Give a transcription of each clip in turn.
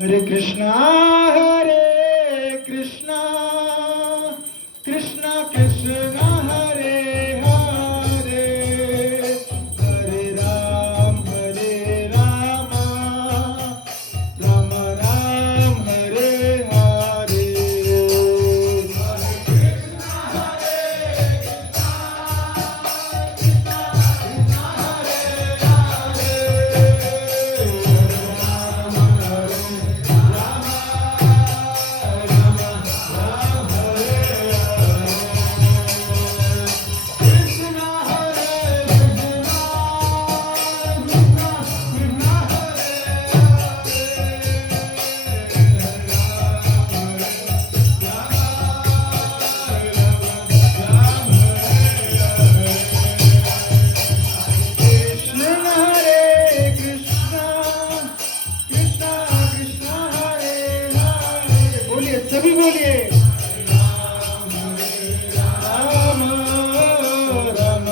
हरे कृष्णा कृष्णा कृष्णा हरे हरे हरे राम राम राम हरे हरे सभी बोलिए राम राम राम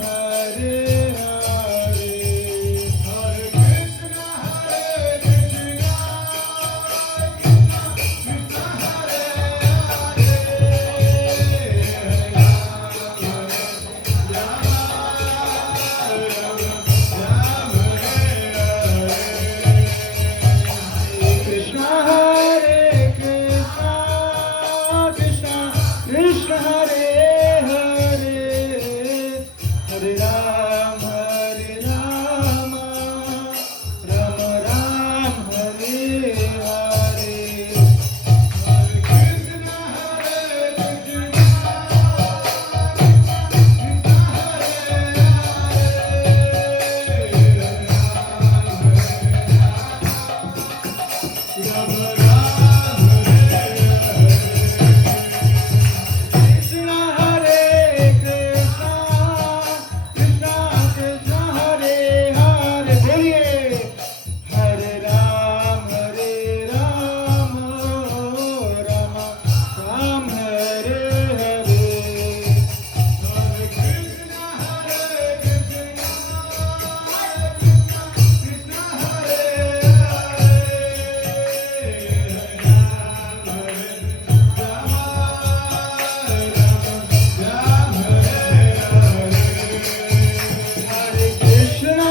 हरे हरे हरे कृष्णा कृष्ण हरे हरे हरे राम राम राम हरे हरे हरे कृष्ण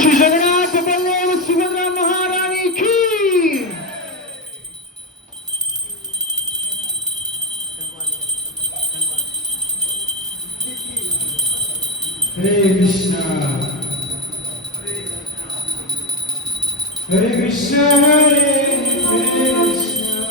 श्री जगन्नाथ बलराम सुभद्रा महारानी की। हरे कृष्णा हरे कृष्णा हरे कृष्णा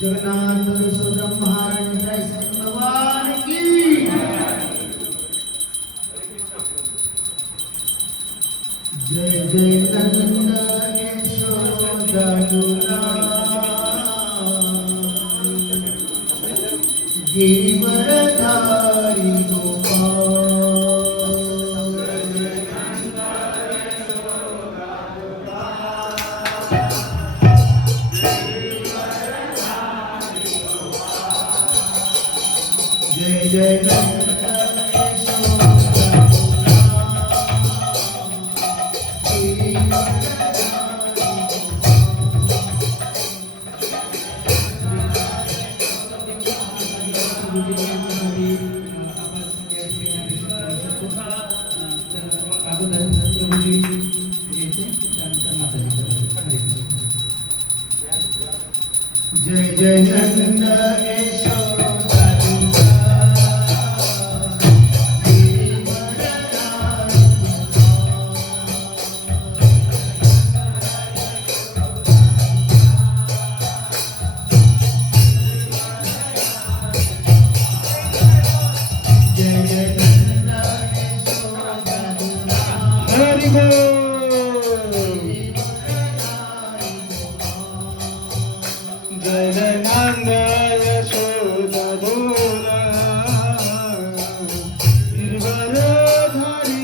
जगन्नाथ सुब्रह्म महाराज भगवान की जय जय नंद यशोदा गिरिवरधारी गोपाल जय जय प्रभुजी जय जय नंद यशोदा हरि बोल जय जय नंद यशोदा बोला गिरधरधारी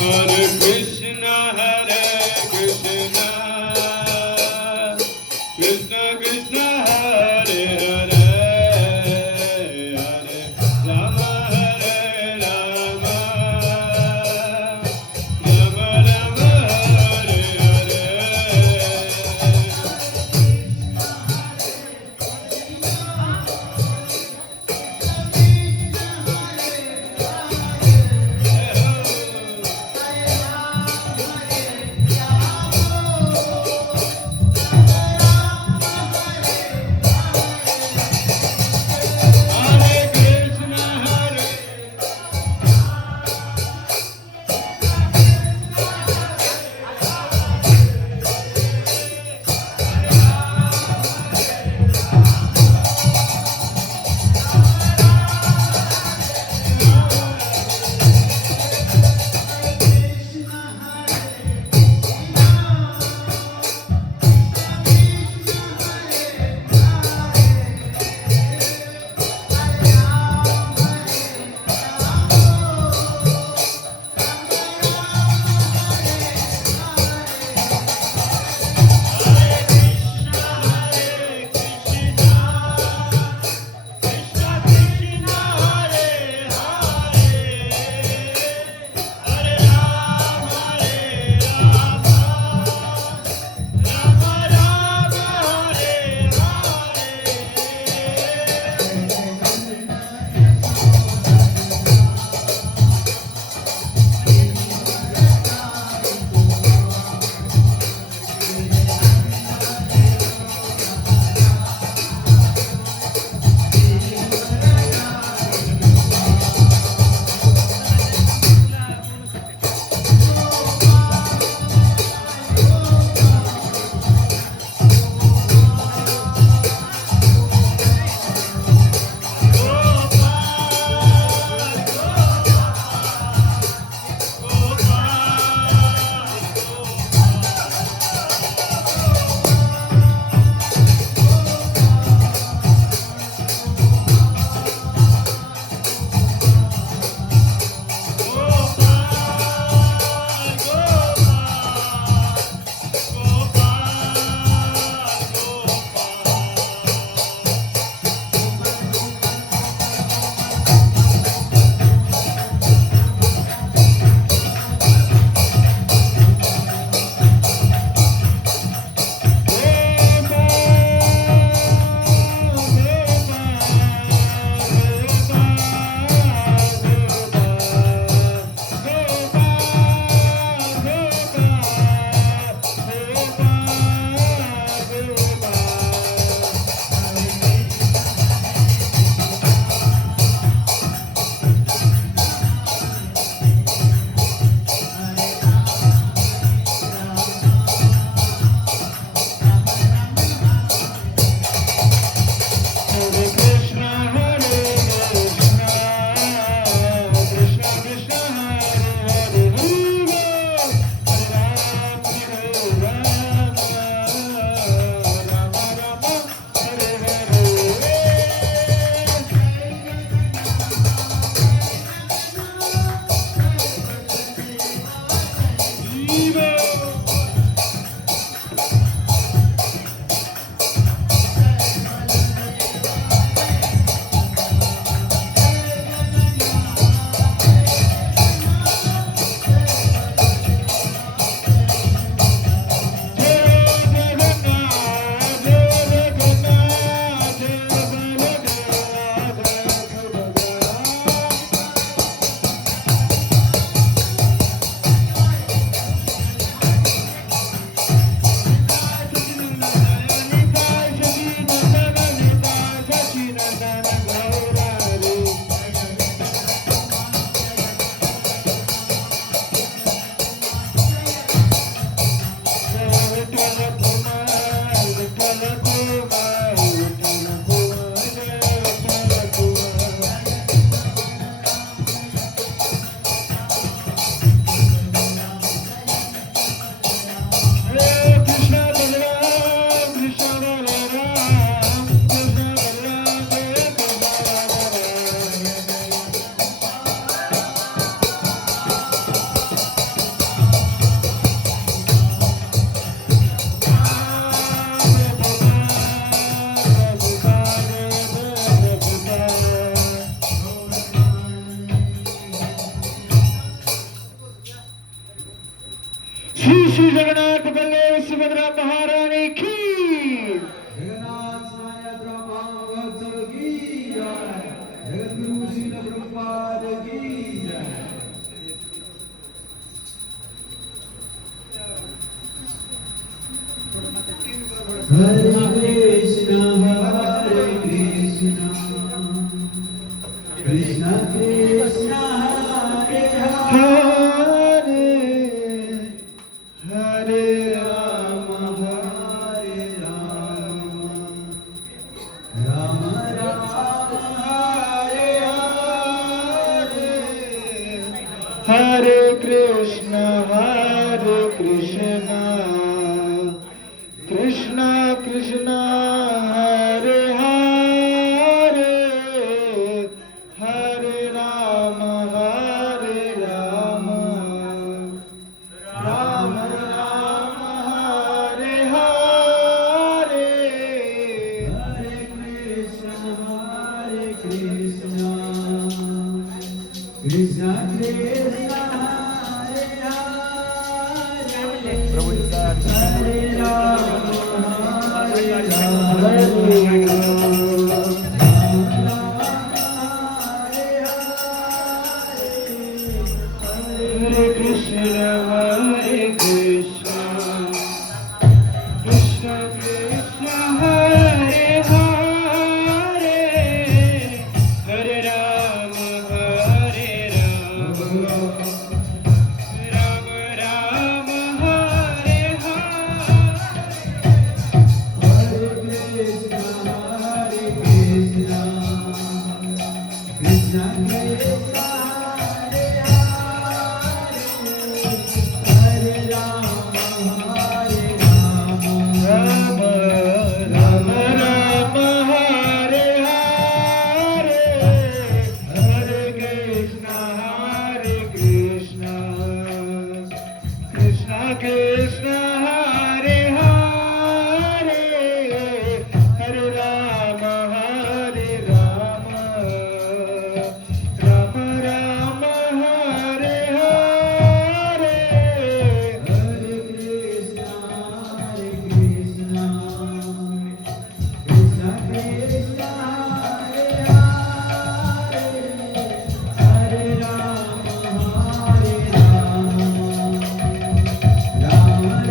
Hare Krishna श्री जगन्नाथ बलदेव सुभद्रा महारानी की जगन्नाथ सायात्रा महोत्सव की जय। जगद्गुरु श्रील प्रभुपाद की जय। हरे कृष्ण कृष्ण कृष्ण हरे हरे हरे राम हरे राम राम राम हरे हरे हरे कृष्ण कृष्ण कृष्ण हरे हरे हरे राम राम राम हरे हरे हरे कृष्ण कृष्ण कृष्ण हरे हरे हरे राम हरे कृष्ण कृष्ण कृष्ण हरे हरे हरे राम राम राम हरे हरे राम राम हरे हरे हरे कृष्ण कृष्ण कृष्ण हरे हरे हरे राम राम राम हरे हरे Hare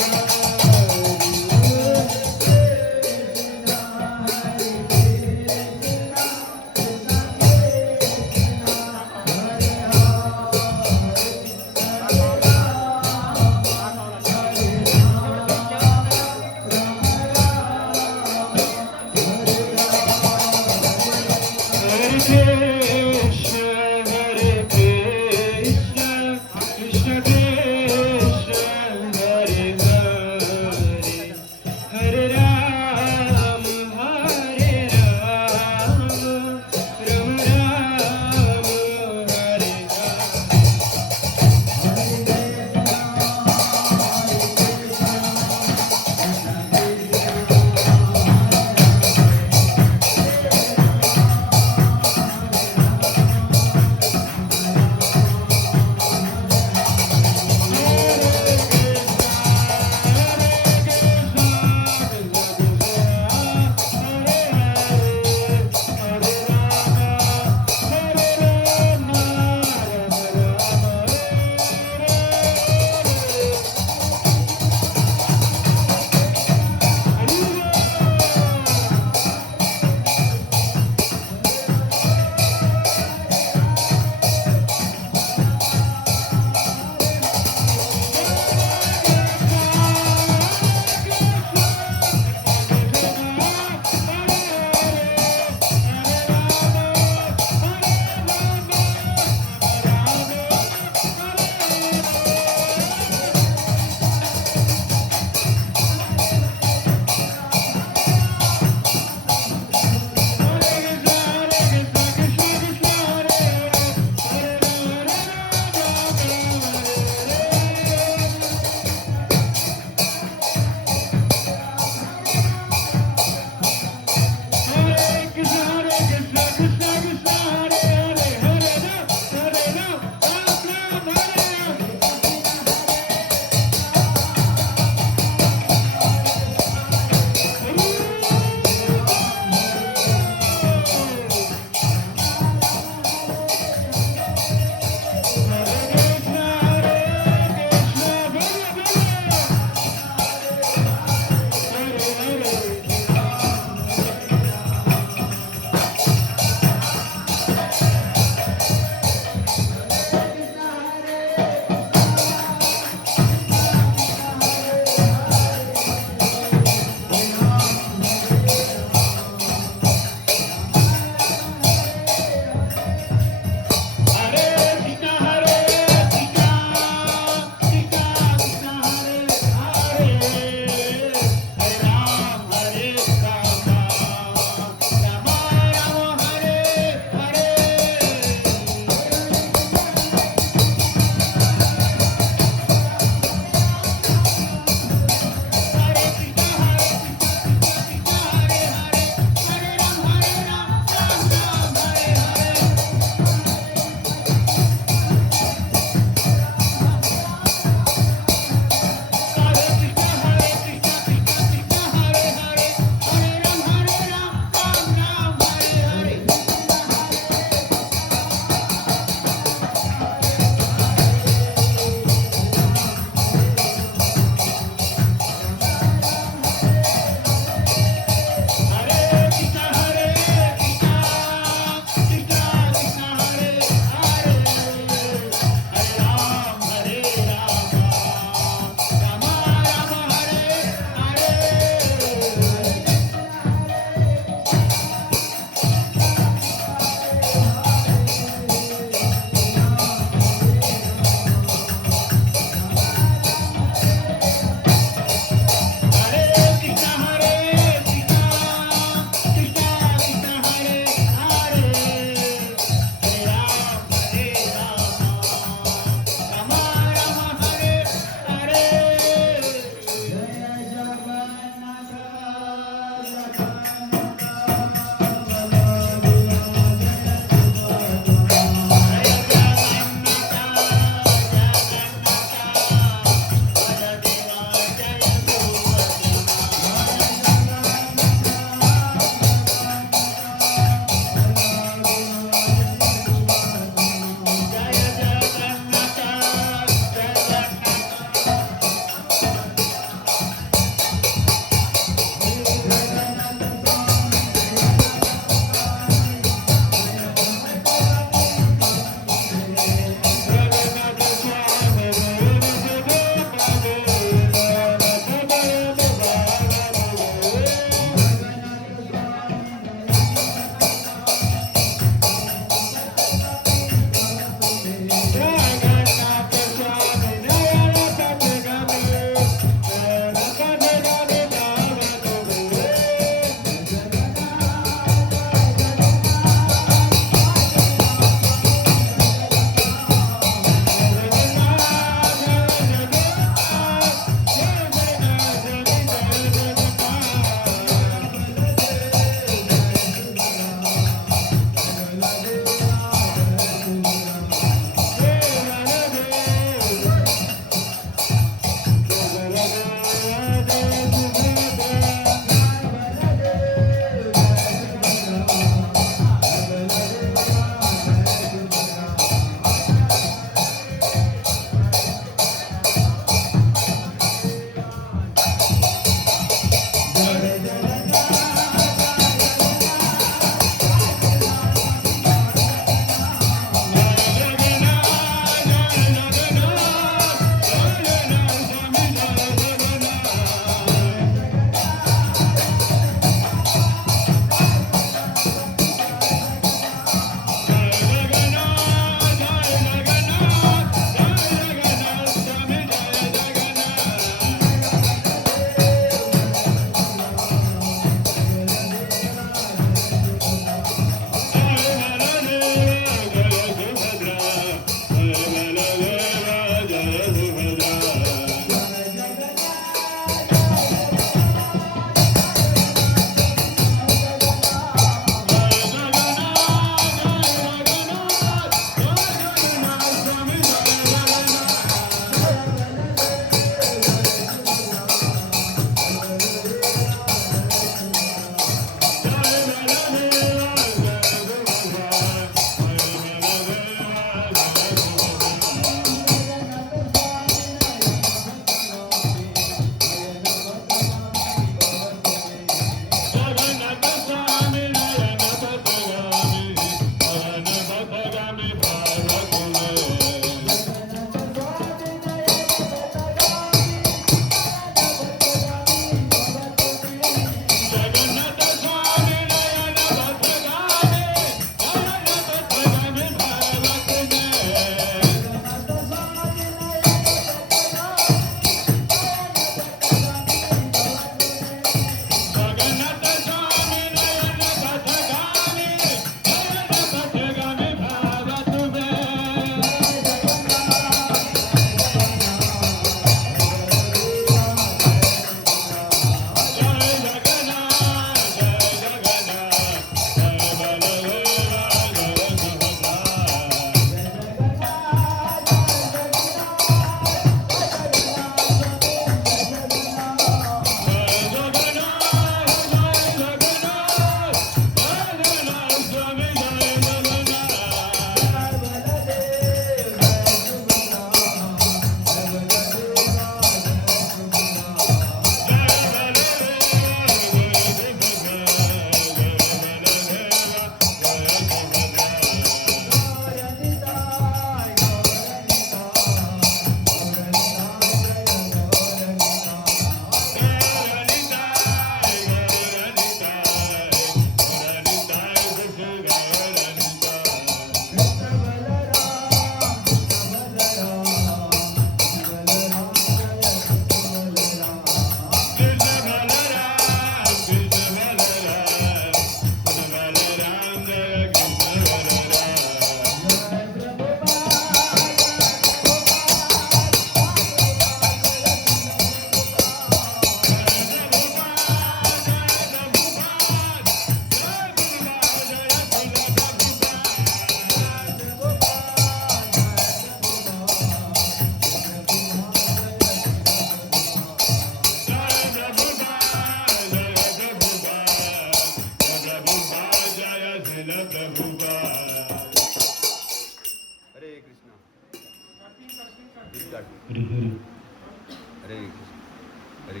हरे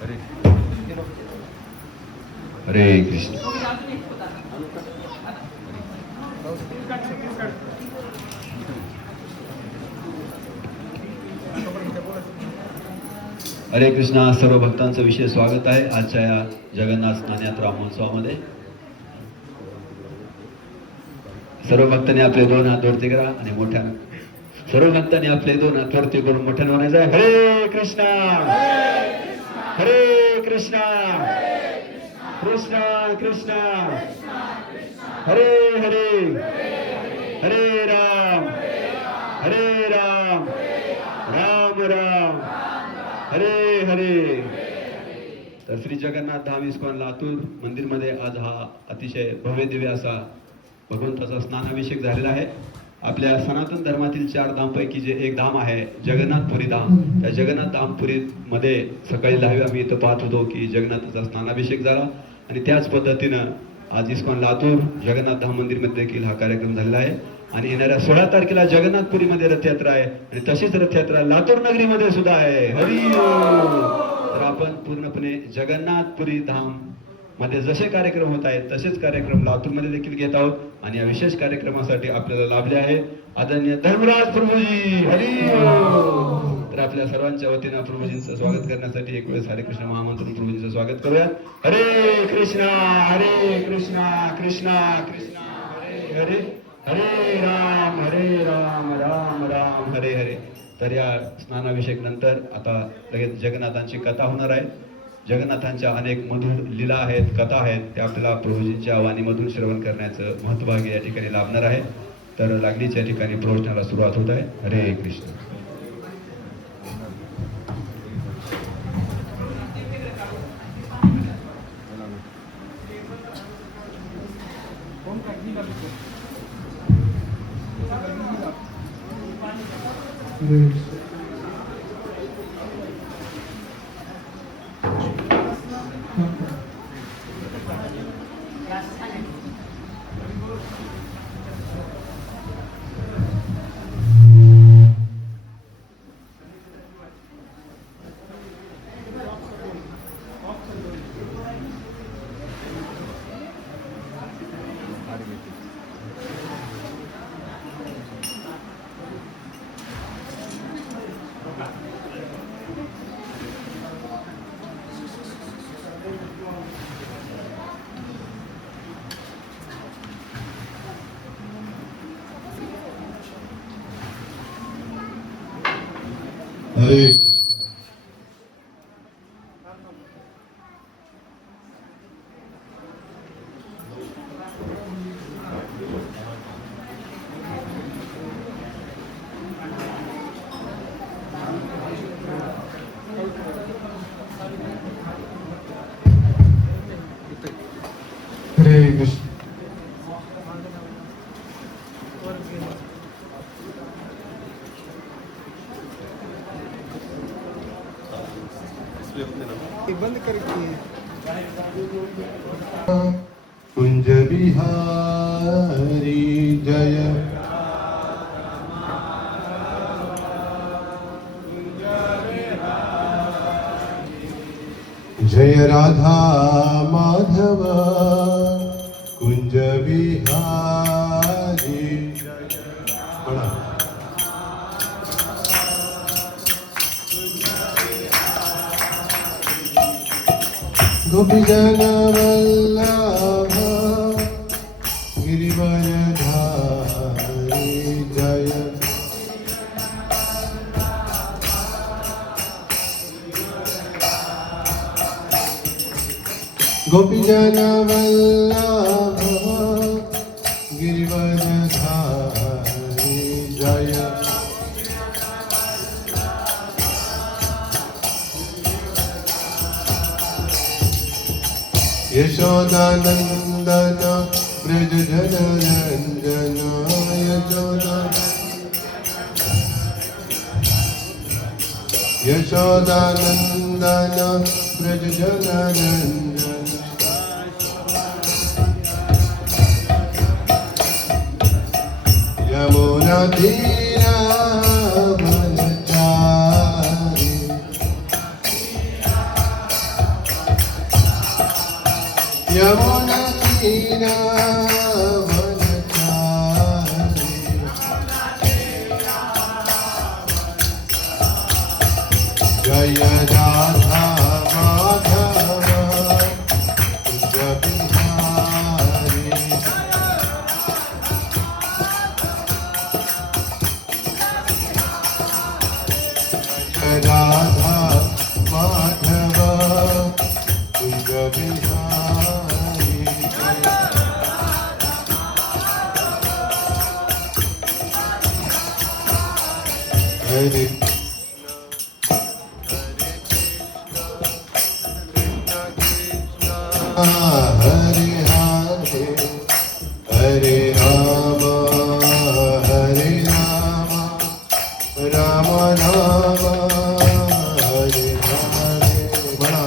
हरे हरे कृष्ण हरे कृष्णा. सर्व भक्तांचं विशेष स्वागत आहे आजच्या या जगन्नाथ स्नान यात्रा महोत्सवामध्ये. सर्व भक्तांनी आपले दोन हात वरती करा आणि मोठ्यानं सर्व भक्तांनी आपले दोन हात वरती करून मोठ्यानं म्हणायचं आहे, हरे कृष्णा हरे कृष्णा कृष्णा कृष्णा हरे हरे हरे राम राम राम हरे हरे. तर श्री जगन्नाथ धाम इस्कॉन लातूर मंदिरमध्ये आज हा अतिशय भव्य दिव्य असा भगवंताचा स्नानाभिषेक झालेला आहे. आपल्या सनातन धर्मातील 4 धामपैकी जे एक धाम आहे जगन्नाथपुरी धाम, त्या जगन्नाथ धामपुरीमध्ये सकाळी 10 आम्ही इथं पाहत होतो की जगन्नाथाचा स्नानाभिषेक झाला आणि त्याच पद्धतीनं आज इस्कॉन लातूर जगन्नाथ धाम मंदिरमध्ये देखील हा कार्यक्रम झालेला आहे. आणि येणाऱ्या 16 तारखेला जगन्नाथपुरीमध्ये रथयात्रा आहे आणि तशीच रथयात्रा लातूर नगरीमध्ये सुद्धा आहे. हरी ओम. तर आपण पूर्णपणे जगन्नाथपुरी धाम मध्ये जसे कार्यक्रम होत आहेत तसेच कार्यक्रम लातूरमध्ये देखील घेत आहोत. आणि या विशेष कार्यक्रमासाठी आपल्याला लाभले आहे आदरणीय धर्मराज प्रभूजी. हरी ओम. तर आपल्या सर्वांच्या वतीनं प्रभूजींचं स्वागत करण्यासाठी एक वेळेस हरे कृष्ण महामंत्र प्रभूजींचं स्वागत करूया. हरे कृष्णा कृष्णा कृष्णा हरे हरे हरे राम राम राम हरे हरे. तर या स्नानाभिषेक नंतर आता लगेच जगन्नाथांची कथा होणार आहे. जगन्नाथांच्या अनेक मधुर लीला आहेत, कथा आहेत, त्या आपल्याला प्रभूजींच्या वाणीमधून श्रवण करण्याचं महत्त्वभाग्य या ठिकाणी लाभणार आहे. तर लागलीच या ठिकाणी प्रवचनाला सुरुवात होत आहे. हरे कृष्ण. हरे कृष्ण. बंद करके कुंज बिहारी जय जय राधा माधव कुंज बिहारी बड़ा गोपी जन वल्लभ गिरिवर धारी जय गोपी जन वल्लभ गिरिवर धारी जय यशोदानंदन ब्रज जन रंजन यशोदानंदन ब्रज जन रंजन यमुना तीरा जय राधा माधव कुंज बिहारी जय राधा माधव कुंज बिहारी हरे हरे हरे हरे राम हरे राम राम राम हरे हरे म्हणा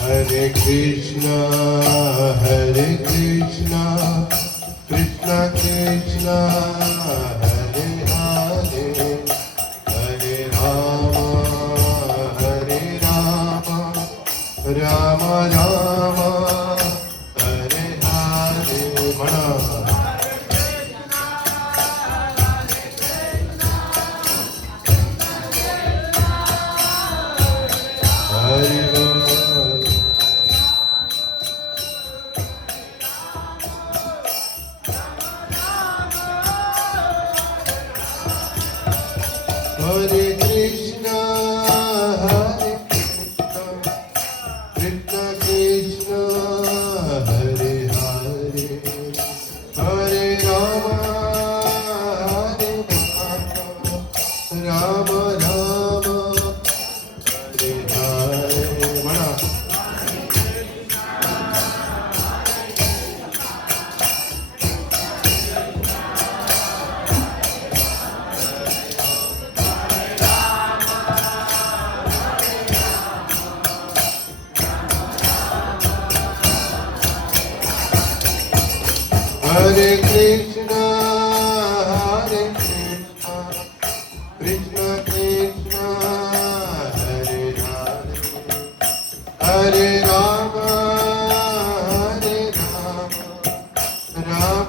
हरे कृष्णा कृष्ण कृष्ण हरे हरे हरे राम राम राम हरे हरे म्हणा हरे बोल हरे कृष्ण कृष्ण कृष्ण हरे हरे हरे राम राम राम हरे हरे म्हणा हरे कृष्ण कृष्ण कृष्ण हरे हरे हरे राम राम राम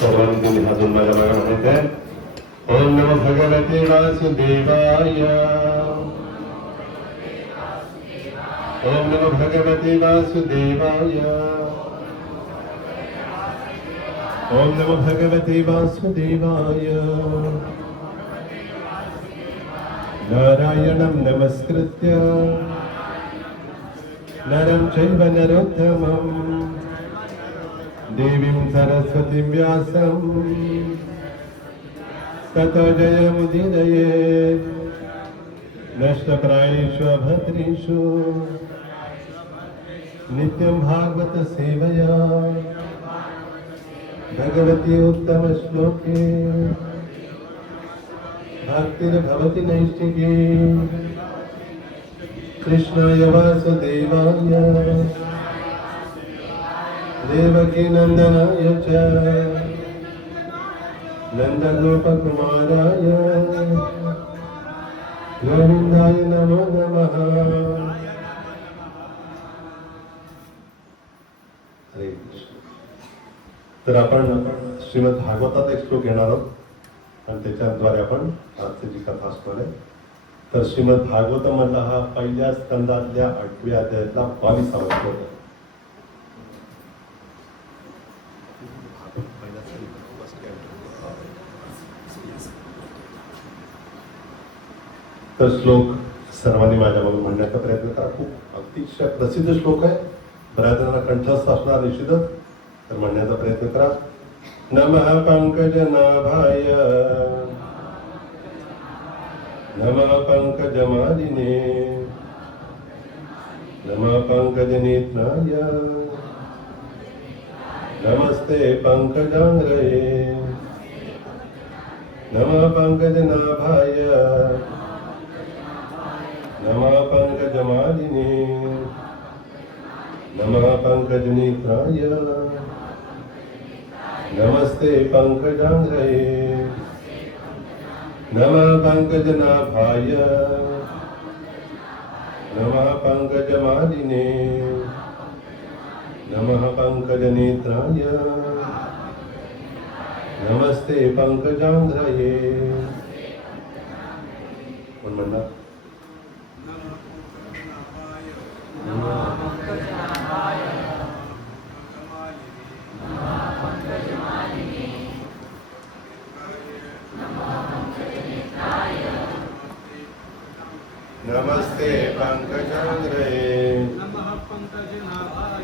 सर्वांनी हातून माझ्या मागे म्हणत आहे ओम नमो भगवते वासुदेवाय ओम नमो भगवते वासुदेवाय ओम नमो भगवते वासुदेवाय नारायणं नमस्कृत्य नरं चैव नरोत्तमम् देवीं सरस्वतीं व्यासं ततो जयमुदीरयेत् नष्टप्रायेषु अभद्रेषु नित्यं भागवत सेवया भगवती उत्तमश्लोके भक्तिर्भवति नैष्टिकी कृष्णाय वासुदेवाय देवकी नंदनाय च नन्दगोपकुमाराय गोविंदाय नमो नमः. हरे कृष्ण. तर आपण श्रीमद भागवतात एक श्लोक घेणार आहोत आणि त्याच्याद्वारे आपण आजची जी कथा असणार आहे. तर श्रीमद भागवत मधला हा पहिल्या स्कंदातल्या 8व्या अध्यायातला 22वा श्लोक आहे. तर श्लोक सर्वांनी माझ्याबरोबर म्हणण्याचा प्रयत्न करा. खूप अतिशय प्रसिद्ध श्लोक आहे, बऱ्याच जणांना कंठस्थ असणार निश्चितच. तर म्हणण्याचा प्रयत्न करा. नमः पंकजनाभाय नमः पंकजमालिने नमः पंकजनेत्राय नमस्ते पंकजांग्रये नमः पंकजनाभाय नमः पंकजमालिने नमः पंकजनेत्राय नमस्ते पंकजांग्रये नमः पंकजनाभाय नमः पंकजमालिने नमः पंकजनेत्राय नमस्ते पंकजांग्रये. कोण म्हणणार? नमस्ते पंकजांग्रये नमः पंकजनाभाय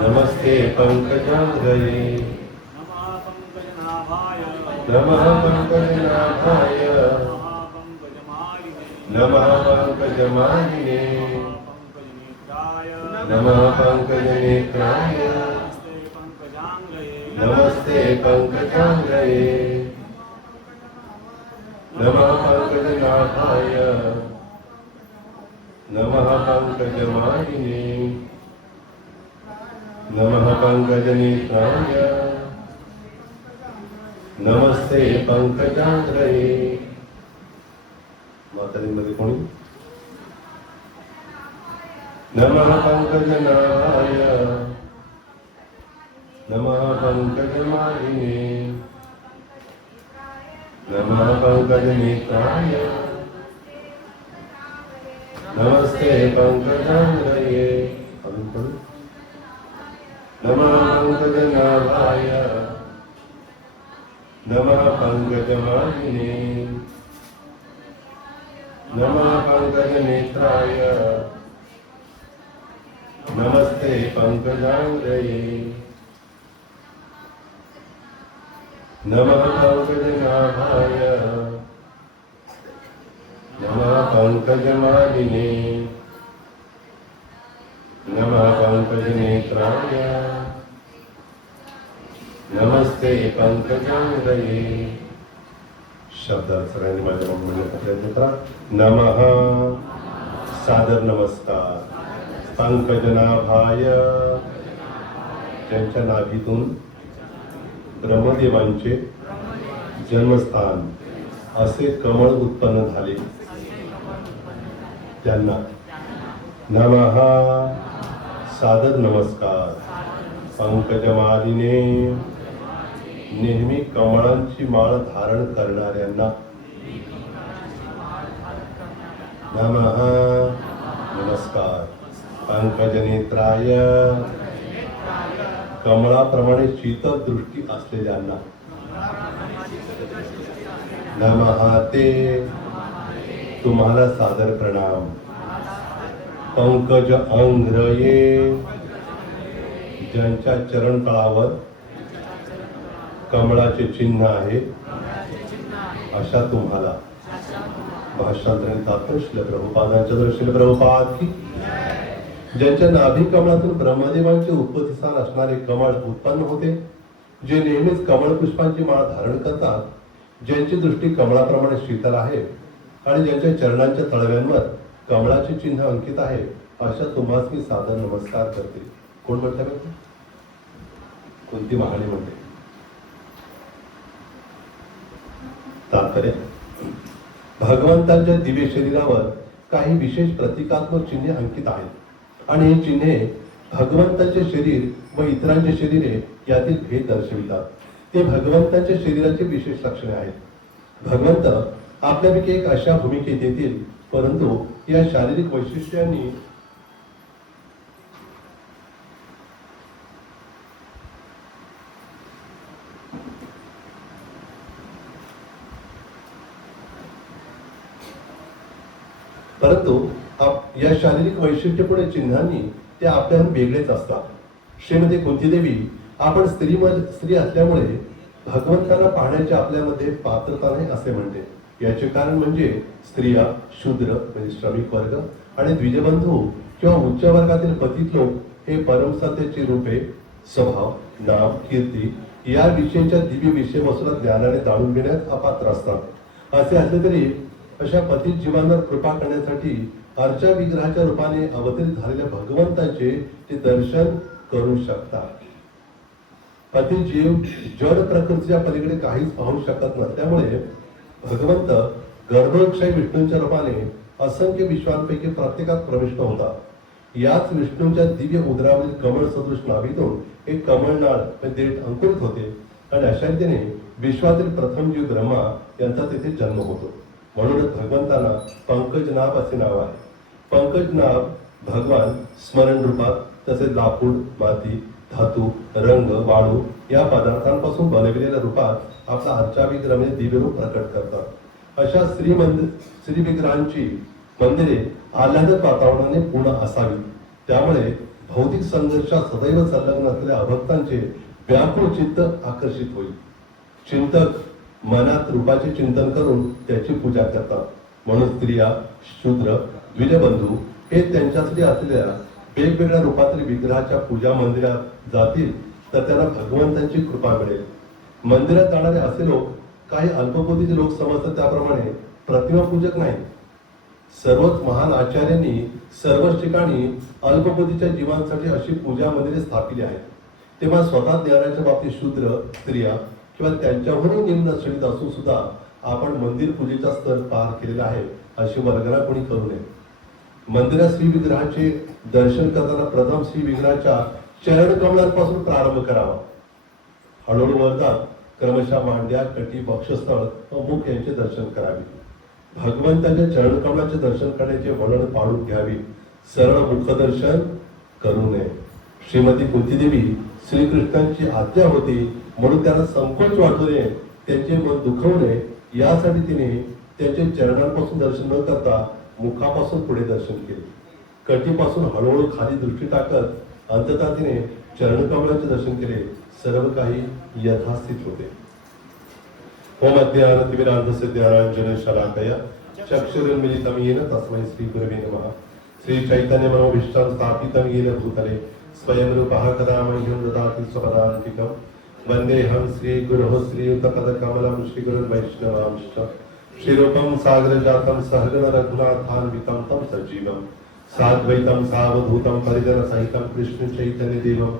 नमस्ते पंकजांग्रये नमः पंकजनाभाय नमः पंकजनाभाय नमः पंकजमालिने नमः पंकजनेत्राय नमस्ते पंकजांग्रये नमः पंकजनाभाय नमः पंकजमालिने नमः पंकजनेत्राय नमस्ते पंकजांग्रये. माताजींमध्ये कोणी? नमः पंकजनाभाय नमः पंकजमालिने नमः पंकजनेत्राय नमस्ते पंकजांग्रये. अजून कोणी? नमः पंकजनाभाय नमः पंकजमालिने नमः पंकजनेत्राय नमस्ते पंकजांग्रये नमः पंकजनाभाय नमः पंकजमालिने नमः पंकजनेत्राय नमस्ते पंकजांग्रये. शब्दार्थ सगळ्यांनी माझ्या म्हणण्याचा प्रयत्न करा. नमः सादर नमस्कार पंकजनाभाय, ज्यांच्या नाभीतून ब्रह्मदेवांचे जन्मस्थान असे कमळ उत्पन्न झाले त्यांना नमः सादर नमस्कार पंकजमालिने, नेहमी कमळांची माळ धारण करणाऱ्यांना नमः नमस्कार पंकजनेत्राय, कमळाप्रमाणे शीतल दृष्टी असलेल्यांना नमः ते तुम्हाला सादर प्रणाम. पंकज अंग्रये, ज्यांच्या चरणतळावर कमळाचे चिन्ह आहे अशा तुम्हाला. भाषांतरण तात्पर्य श्रील प्रभुपादांच्या दर्शन प्रभुपाद की. ज्यांच्या नाभी कमळातून ब्रह्मदेवांचे उत्पत्तीस्थान असणारे कमळ उत्पन्न होते, जे नेहमीच कमळ पुष्पांची माळ धारण करतात, ज्यांची दृष्टी कमळाप्रमाणे शीतल आहे आणि ज्यांच्या चरणांच्या तळव्यांवर कमळाचे चिन्ह अंकित आहे, अशा तुम्हास मी सादर नमस्कार करते. कोण म्हणता का? कोणती महाणी म्हणते? तात्पर्य, भगवंतांच्या दिव्य शरीरावर काही विशेष प्रतिकात्मक चिन्हे अंकित आहेत आणि हे चिन्हे भगवंताचे शरीर व इतरांचे शरीरे यातील भेद दर्शवितात. ते भगवंताच्या शरीराचे विशेष लक्षणे आहेत. भगवंत आपल्यापैकी एक अशा भूमिकेत येतील, परंतु या शारीरिक वैशिष्ट्यांनी या शारीरिक वैशिष्ट्यपूर्ण चिन्हांनी ते आपल्याहून वेगळेच असतात. श्रीमती कुंतीदेवी, आपण स्त्री असल्यामुळे भगवंतांना पाहण्याची आपल्यामध्ये पात्रता नाही असे म्हणते. याचे कारण म्हणजे स्त्रिया, शूद्र म्हणजे श्रमिक वर्ग आणि द्विजबंधू किंवा उच्च वर्गातील पतित लोक हे परमसत्याची रूपे, स्वभाव, नाम, कीर्ती या विषयांच्या दिव्य विषय वस्तूला ज्ञानाने जाणून घेण्यास अपात्र असतात. असे असले तरी अशा पतित जीवांवर कृपा करण्यासाठी अर्चा विग्रहाच्या रूपाने अवतरित झालेल्या भगवंताचे ते दर्शन करू शकतात. पतित जीव जड प्रकृतीच्या पलीकडे काहीच पाहू शकत नसल्यामुळे भगवंत गर्भक्षय विष्णूंच्या रूपाने असंख्य विश्वांपैकी प्रत्येकात प्रविष्ट होता. याच विष्णूंच्या दिव्य उदरावरील कमळ सदृश नाभीतून एक कमळनाळ देठ अंकुरित होते आणि अशा रीतीने विश्वातील प्रथम जीव ब्रह्मा यांचा तेथे जन्म होतो. म्हणूनच भगवंतांना पंकजनाभ असे नाव आहे. पंकजनाभ भगवान स्मरण रूपात, तसेच लाकूड, माती, धातू, रंग, वाळू या पदार्थांपासून बनविलेल्या रूपात आपला अर्चाविग्रह दिव्य रूप प्रकट करतात. अशा श्री विग्रहांची मंदिरे आल्हादक वातावरणाने पूर्ण असावी. त्यामुळे भौतिक संघर्षात सदैव संलग्न असलेल्या अभक्तांचे व्याकुळ चित्त आकर्षित होईल. चिंतक मनात रूपाचे चिंतन करून त्याची पूजा करतात. म्हणून स्त्रिया, शूद्र, द्विजबंधू हे त्यांच्यासाठी असलेल्या वेगवेगळ्या रूपातील विग्रहाच्या पूजा मंदिरात जातील तर त्यांना भगवंतांची कृपा मिळेल. मंदिरात जाणारे असे लोक काही अल्पबुद्धीचे लोक समजतात त्याप्रमाणे प्रतिमा पूजक नाही. सर्वच महान आचार्यांनी सर्वच ठिकाणी अल्पबुद्धीच्या जीवांसाठी अशी पूजा मंदिरे स्थापिली आहेत. तेव्हा स्वतः ज्ञानाच्या बाबतीत शूद्र, स्त्रिया किंवा त्यांच्याहूनही निम्न श्रेणीत असून सुद्धा आपण मंदिर पूजेचा स्तर पार केलेला आहे अशी वर्गणा कोणी करू नये. मंदिरात श्री विग्रहाचे दर्शन करताना प्रथम श्री विग्रहाच्या चरण कमलांपासून प्रारंभ करावा. हळूहळू वर्गात क्रमशः मांड्या, कटी, वक्षस्थळ व मुख यांचे दर्शन करावे. भगवंताच्या चरण कमलाचे दर्शन करण्याचे वळण पाळून घ्यावे. सरळ मुखदर्शन करू नये. श्रीमती कुंतीदेवी श्रीकृष्णांची आज्ञा होती म्हणून त्यांना संकोच वाटू नये, त्यांचे मन दुखवू नये यासाठी तिने त्याचे चरणांपासून दर्शन न करता मुखापासून पुढे दर्शन केले. कटीपासून हळूहळू खाली दृष्टी टाकत अंततः तिने चरणकमलाचे दर्शन केले. सर्व काही यथास्थित होते. ओम अज्ञानतिमिरान्धस्य शलाकया चक्षुरुन्मीलितं येन तस्मै श्रीगुरवे नमः. श्री चैतन्य मनोभीष्टं स्थापितं येन भूतले स्वयं रूपः कदा मह्यं ददाति स्वपदान्तिकं. वन्देऽहं श्रीगुरोः श्रीयुतपदकमलं श्रीगुरुं वैष्णवांश्च. श्रीरूपं सागरजातं सहगण रघुनाथान्वितं तं सजीवं साद्वैतं सावधूतं परिजनसहितं कृष्ण चैतन्य देवं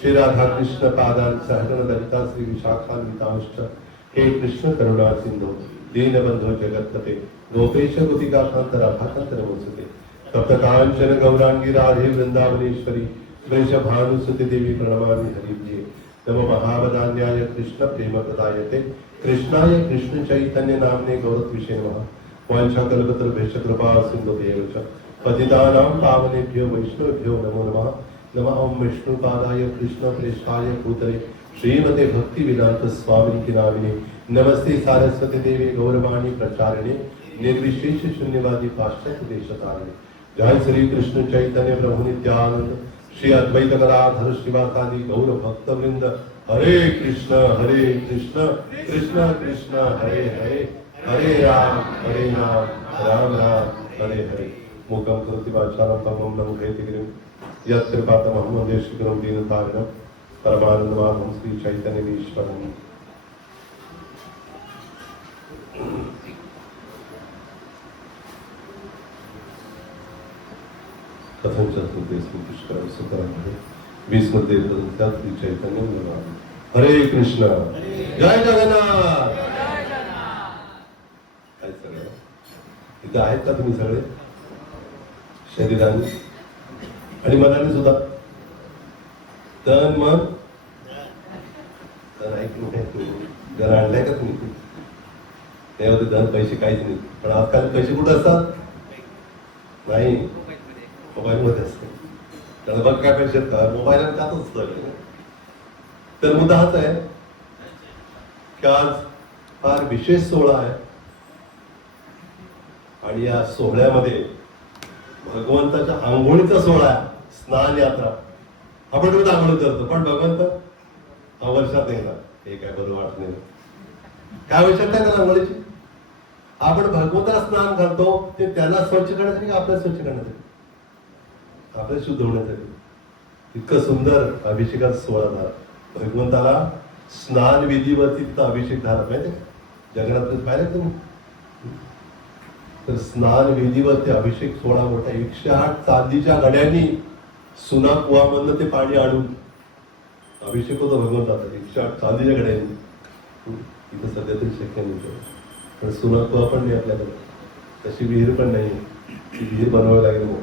श्रीराधा कृष्ण पादान् सहगण ललिता श्री विशाखान्वितांश्च. हे कृष्ण करुणा सिंधु दीनबंधो जगत्पते गोपेश गोपिकाकांत राधाकांत नमोस्तुते. तप्तकांचन गौरांगी राधे वृंदावनेश्वरी वृषभानुसुते देवी प्रणमामि हरिप्रिये. नमो महावदान्याय कृष्ण प्रेम प्रदायते कृष्णाय कृष्ण चैतन्य नामने गौरत्विषे नमः. वाञ्छाकल्पतरुभ्यश्च कृपा सिन्धुभ्येव च पतितानां पावनेभ्यो वैष्णवेभ्यो नमो नमः. नमः ओं विष्णुपादाय कृष्णप्रेष्ठाय भूतले श्रीमते भक्ति वेदांत स्वामी नामिने. नमस्ते सारस्वती देवी गौरवाणी प्रचारिणे निर्विशेष शून्यवादी पाश्चात्य देशतारिणे. जय श्री कृष्ण चैतन्य प्रभु नित्यानंद श्री अद्वैत गदाधर श्रीवासादि गौर भक्त वृंद. हरे कृष्ण कृष्ण कृष्ण हरे हरे हरे राम राम राम हरे हरे. मूकं करोति वाचालं तमं नमो गिरिं यत्कृपातमहं वन्दे श्रीगुरुं दीनतारिणं परमानन्दमाधवं श्री चैतन्यमीश्वरम्. कथनच्या स्मृती पुष्कळ सुकरामध्ये 20 मध्ये त्या श्री चैतन्य निर्माण. हरे कृष्ण जय जगन्नाथ. काय सगळं इथे आहेत का तुम्ही सगळे शरीराने आणि मनाने सुद्धा. तन मन तर ऐकून घर आणलाय का तुम्ही? ते होते धन पैसे काहीच नाही. पण आजकाल पैसे कुठे असतात? नाही, मोबाईल मध्ये असते. त्याला बघ काय पैसे का मोबाईल त्यातच असतं. तर मुद्दा हाच आहे की आज फार विशेष सोहळा आहे आणि या सोहळ्यामध्ये भगवंताच्या आंघोळीचा सोहळा आहे. स्नान यात्रा. आपण रोज आंघोळ करतो पण भगवंत वर्षात येणार हे काय बरं वाटत नाही. काय आवश्यकता आहे त्याला आंघोळीची? आपण भगवंताला स्नान घालतो ते त्याला स्वच्छ करण्यासाठी का आपल्याला स्वच्छ करण्यासाठी? आपल्याला शुद्ध होण्यासाठी. इतकं सुंदर अभिषेकाचा सोहळा झाला. भगवंताला स्नान विधीवरती तिथं अभिषेक झाला माहिती जगन्नाथ पाहिलं तुम्ही. तर स्नान विधीवरती अभिषेक सोहळा मोठा 108 चांदीच्या घड्यांनी सुना कुवामधनं ते पाणी आणून अभिषेक होतो भगवंताचा 108 चांदीच्या घड्यांनी. इथं सध्या तरी शक्य नाही. पण सुना कुवा पण नाही आपल्याकडे. तशी विहीर पण नाही. ती विहीर बनवावी लागेल मग.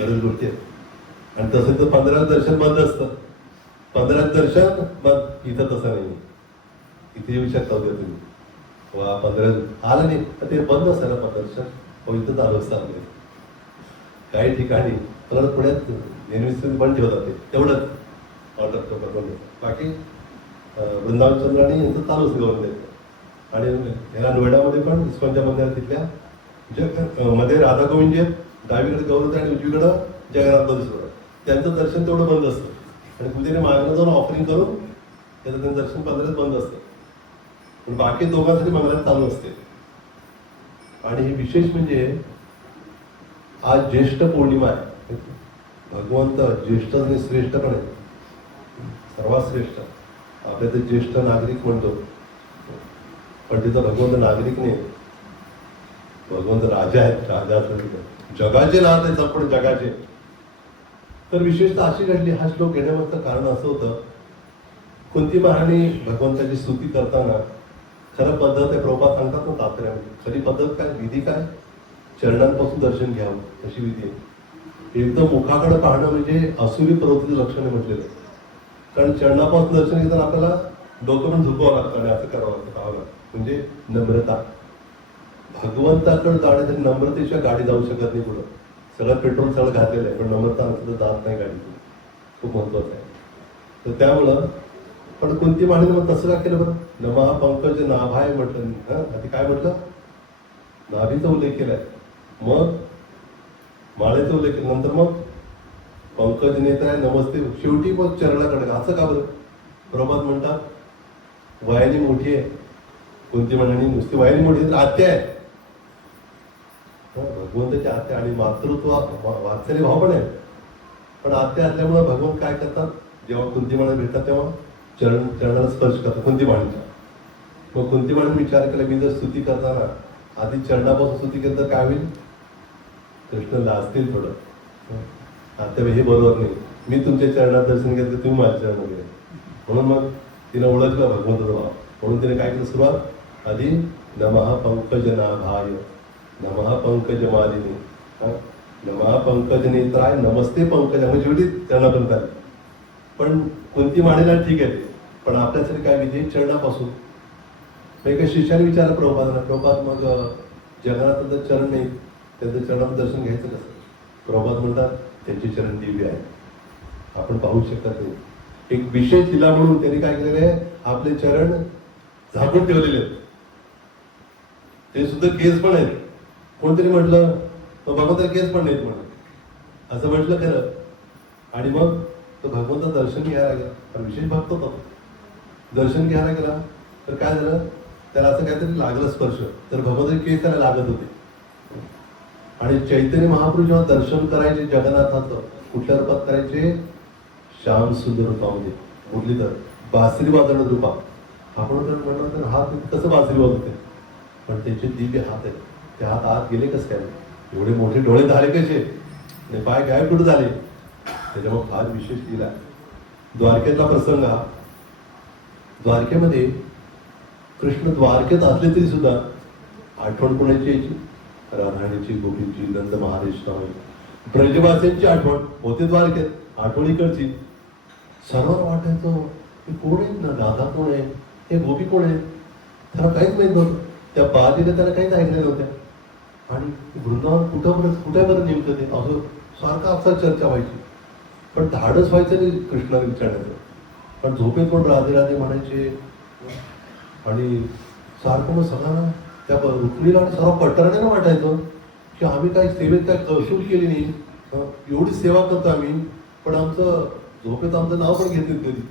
गरज गोष्टी आहे. आणि तसं तर 15 दर्शन बंद असतं. 15 दर्शन मग इथं तसं नाही. इथे येऊ शकता उद्या तुम्ही. वा 15 आलं नाही तर ते बंद असायला 15 दर्शन. हो इथं चालू असतं. काही ठिकाणी परत पुण्यात नेहमी बंद ठेवतात ते तेवढंच ऑर्डर करून. बाकी वृंदावन चंद्राणी यांचं चालू असतं गव्हर्नमेंट. आणि ह्याला नोएडामध्ये पण इस्कॉनच्या मंदिरात तिथल्या मध्ये राधा गोविंद आहेत. डावीकडे गौरव आणि उजवीकडं जगन्नाथ बसवलं. त्यांचं दर्शन तेवढं बंद असतं. आणि कुठे मागणं जाऊन ऑफरिंग करून त्याचं त्यांचं दर्शन 15 बंद असतं. पण बाकी दोघांसाठी मंगळात चालू असते. आणि हे विशेष म्हणजे आज ज्येष्ठ पौर्णिमा आहे. भगवंत ज्येष्ठ आणि श्रेष्ठ पण आहे. सर्वात श्रेष्ठ आपल्या ते ज्येष्ठ नागरिक म्हणतो. पण तिथं भगवंत नागरिक नाही. भगवंत राजा आहेत. राजा जगाचे नाथ आहेत संपूर्ण जगाचे. तर विशेषतः अशी घडली. हा श्लोक घेण्यामागचं कारण असं होतं. कुंती महाराणी भगवंताची स्तुती करताना खरं पद्धत आहे. प्रभुपाद सांगतात ना तात्पर्यामध्ये. खरी पद्धत काय विधी काय? चरणांपासून दर्शन घ्यावं अशी विधी आहे. एकदम मुखाकडे पाहणं म्हणजे असुरी प्रवृत्तीचं लक्षण म्हटलेलं आहे. कारण चरणापासून दर्शन घेताना आपल्याला डोकं पण झुकवावं लागतं आणि असं करावं लागतं. पाहावं लागतं. म्हणजे नम्रता. भगवंताकडे जाण्यासाठी नम्रतेशिवाय गाडी जाऊ शकत नाही पुढं. सगळं पेट्रोल सगळं घातलेलं आहे पण नम्रता नसलं तर जात नाही गाडी. खूप महत्वाचं आहे. तर त्यामुळं पण कोणती मांडणी मग तसं काय केलं बरं? नमा पंकज नाभाय म्हटलं. हा ते काय म्हटलं? नाभीचा उल्लेख केलाय, मग माळेचा उल्लेख केला, नंतर मग पंकज नेत्र नमस्ते, शेवटी मग चरणाकडे. असं का बरं? प्रभात म्हणतात वयाने मोठी आहे, कोणती म्हणाली नुसती वयाने मोठी तर आत्या आहे, भगवंताची आत्या आणि मातृत्व वात्सल्य भाव पण आहे. पण आत्या असल्यामुळे भगवंत काय करतात, जेव्हा कुंती माणा भेटतात तेव्हा चरणाला स्पर्श करतात कुंती माणीच्या. मग कुंती माणून विचार केला, मी जर स्तुती करताना आधी चरणापासून स्तुती केलं तर काय होईल? कृष्ण लाजतील थोडं. आता हे बरोबर नाही, मी तुमच्या चरणात दर्शन घेतलं, तुम्ही माझ्या चरण वगैरे. म्हणून मग तिने ओळखलं भगवंताचा भाव. म्हणून तिने काय केलं सुरुवात, आधी नमः पंकज नाभाय, नमः पंकज मालिनी, नमः पंकज नेत्राय, नमस्ते पंकज, म्हणजे एवढी चरणापर्यंत आली. पण कोणती मानेला ठीक आहे ते, पण आपल्यासाठी काय विधी चरणापासून. एका शिष्याने विचारलं प्रभुपादांना, प्रभुपाद मग जगन्नाथाचं चरण नाही, त्यांचं चरणात दर्शन घ्यायचं कसं? प्रभुपाद म्हणतात त्यांचे चरण दिव्य आहे, आपण पाहू शकत नाही. एक विशेष दिला म्हणून त्यांनी काय केलेलं आहे, आपले चरण झाकून ठेवलेले आहेत. ते सुद्धा केस पण आहेत. कोणतरी म्हटलं तो भगवंताला केस पण नाहीत म्हणून, असं म्हटलं खरं. आणि मग तो भगवंत दर्शन घ्यायला गेला, पण विशेष भक्त होता. दर्शन घ्यायला गेला तर काय झालं, त्याला असं काहीतरी लागलं स्पर्श, तर भगवंताचे केस त्याला लागत होते. आणि चैतन्य महाप्रभू जेव्हा दर्शन करायचे जगन्नाथाचं, कुठल्या रूपात करायचे? श्याम सुंदर रूपामध्ये, कुठली तर बासरी वाजवणं रूपा. आपण म्हणलं तर हात कसं बासरी वाजवते, पण त्याचे दिव्य हात आहेत. ते हात आत गेले कसं काय, एवढे मोठे डोळे झाले कसे, आणि पाय गायब कुठे झाले, त्याच्यामुळे फार विशेष दिला. द्वारकेतला प्रसंग हा. द्वारकेमध्ये कृष्ण द्वारकेत असले तरी सुद्धा आठवण कोणाची यायची? राधाणीची, गोपींची, नंद महादेश स्वामी, ब्रजवासींची आठवण होते द्वारकेत, आठवण इकडची. सर्वांना वाटायचं की कोण आहेत ना, राधा कोण आहे, हे गोपी कोण आहेत, त्याला काहीच माहित नव्हतं. त्या बाधीने त्याला काहीच ऐकल्या नव्हत्या. आणि वृंदावन कुठे बरं नेमकं ते, असं सारखा असा चर्चा व्हायची. पण धाडच व्हायचं नाही कृष्णाला विचारण्याचं. पण झोपेत पण राधे राधे म्हणायचे. आणि सारखं मग सगळ्यांना त्या रुक्मिणीला आणि सर्व पट्टरांना वाटायचं की आम्ही काही सेवेत काय कसूर केली नाही, एवढी सेवा करतो आम्ही, पण आमचं झोपेत आमचं नाव पण घेतील कधी,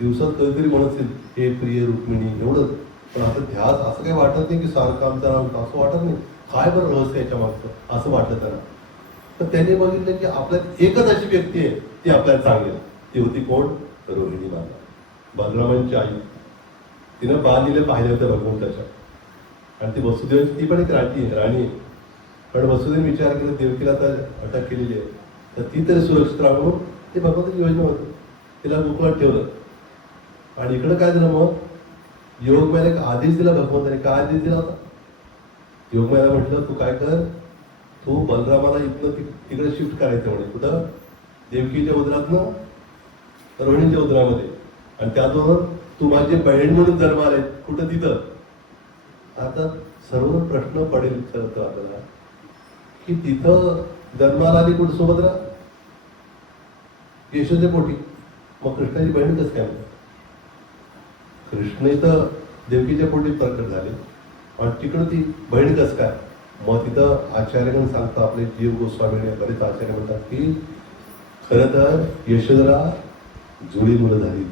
दिवसात कधीतरी म्हणतील हे प्रिय रुक्मिणी एवढंच. पण असं ध्यास असं काही वाटत नाही की सारखं आमचं नाव, असं वाटत नाही. काय बरं रहस्य याच्या मागचं असं वाटलं त्यांना. तर त्यांनी बघितलं की आपल्यात एकच अशी व्यक्ती आहे ती आपल्याला सांगेल. ती होती कोण? रोहिणी माता, बलरामांची आई. तिनं बालीला पाहिलं होतं भगवंताच्या. आणि ती वसुदेवाची ती पण एक राणी आहे. पण वसुदेव विचार केला देवकीला तर अटक केलेली आहे, तर ती तरी सुरक्षित राहून ते भगवंताची योजना होती. तिला गोकुळात ठेवलं. आणि इकडं काय झालं मग, योगमायाला एक आदेश दिला भगवंताने. काय आदेश दिला होता? योगमायाला म्हटलं तू काय कर, तू बलरामाला इथनं तिकडे शिफ्ट करायचं म्हणे. कुठं? देवकीच्या उदरातनं रोहिणीच्या उदरामध्ये. आणि त्याचबरोबर तू माझी बहीण म्हणून जन्म आले कुठं? तिथं. आता सर्व प्रश्न पडेल खरं तर आपल्याला की तिथं जन्माला आली कुठं? सुभद्रा, यशोदेच्या पोटी. मग कृष्णाची बहीण कसं काय? कृष्ण इथं देवकीच्या पोटी प्रकट झाले आणि तिकडं ती बहीण कसं काय? मग तिथं आचार्यगण सांगतात, आपले जीव गोस्वामी बरेच आचार्य म्हणतात की खरं तर यशोदरा जुळी मुलं झाली.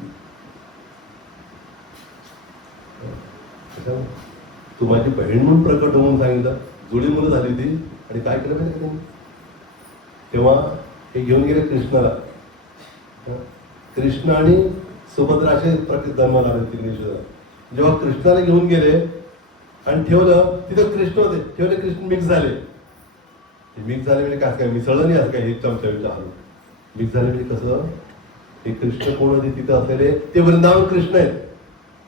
तू माझी बहीण म्हणून प्रकट होऊन सांगितलं, जुळी मुलं झाली ती. आणि काय केलं पाहिजे त्यांनी? तेव्हा हे घेऊन गेले कृष्णाला. कृष्ण आणि सुभद्रा असे प्रकट जन्माला आले तिकडे. जेव्हा कृष्णाला घेऊन गेले आणि ठेवलं तिथं कृष्ण होते, ठेवले कृष्ण मिक्स झाले. मिक्स झाले म्हणजे काय मिसळलं नाही, असं काय एक चमचा हलून मिक्स झाले म्हणजे कसं? हे कृष्ण कोण होते तिथं असलेले? ते वृंदावन कृष्ण आहेत.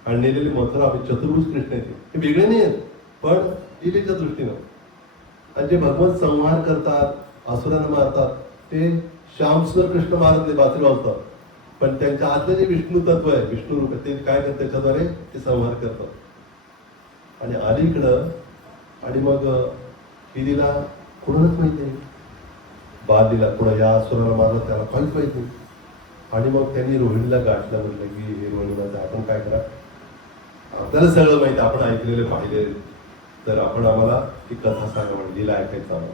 आणि नेलेले मथुरा चतुर्भुज कृष्ण आहेत. हे वेगळे नाही आहेत, पण लिलेच्या दृष्टीनं. आणि जे भगवंत संहार करतात, असुरांना मारतात, ते श्यामसुंदर कृष्ण मारत नाही, बासरी वाजतात. पण त्यांच्या आतलं जे विष्णू तत्व आहे, विष्णू रूप, ते काय करतात? त्याच्याद्वारे ते संहार करतात. आणि आली इकडं. आणि मग हिरीला कोणालाच माहित नाही, बालीला कोणा या असुराला मारलं त्याला काहीच माहित नाही. आणि मग त्यांनी रोहिणीला गाठलं. म्हटलं की हे रोहिणीला आपण काय करा, आपल्याला सगळं माहिती, आपण ऐकलेलं पाहिलेलं. तर आपण आम्हाला ती कथा सांगा म्हणजे लीला ऐकायचं आम्हाला.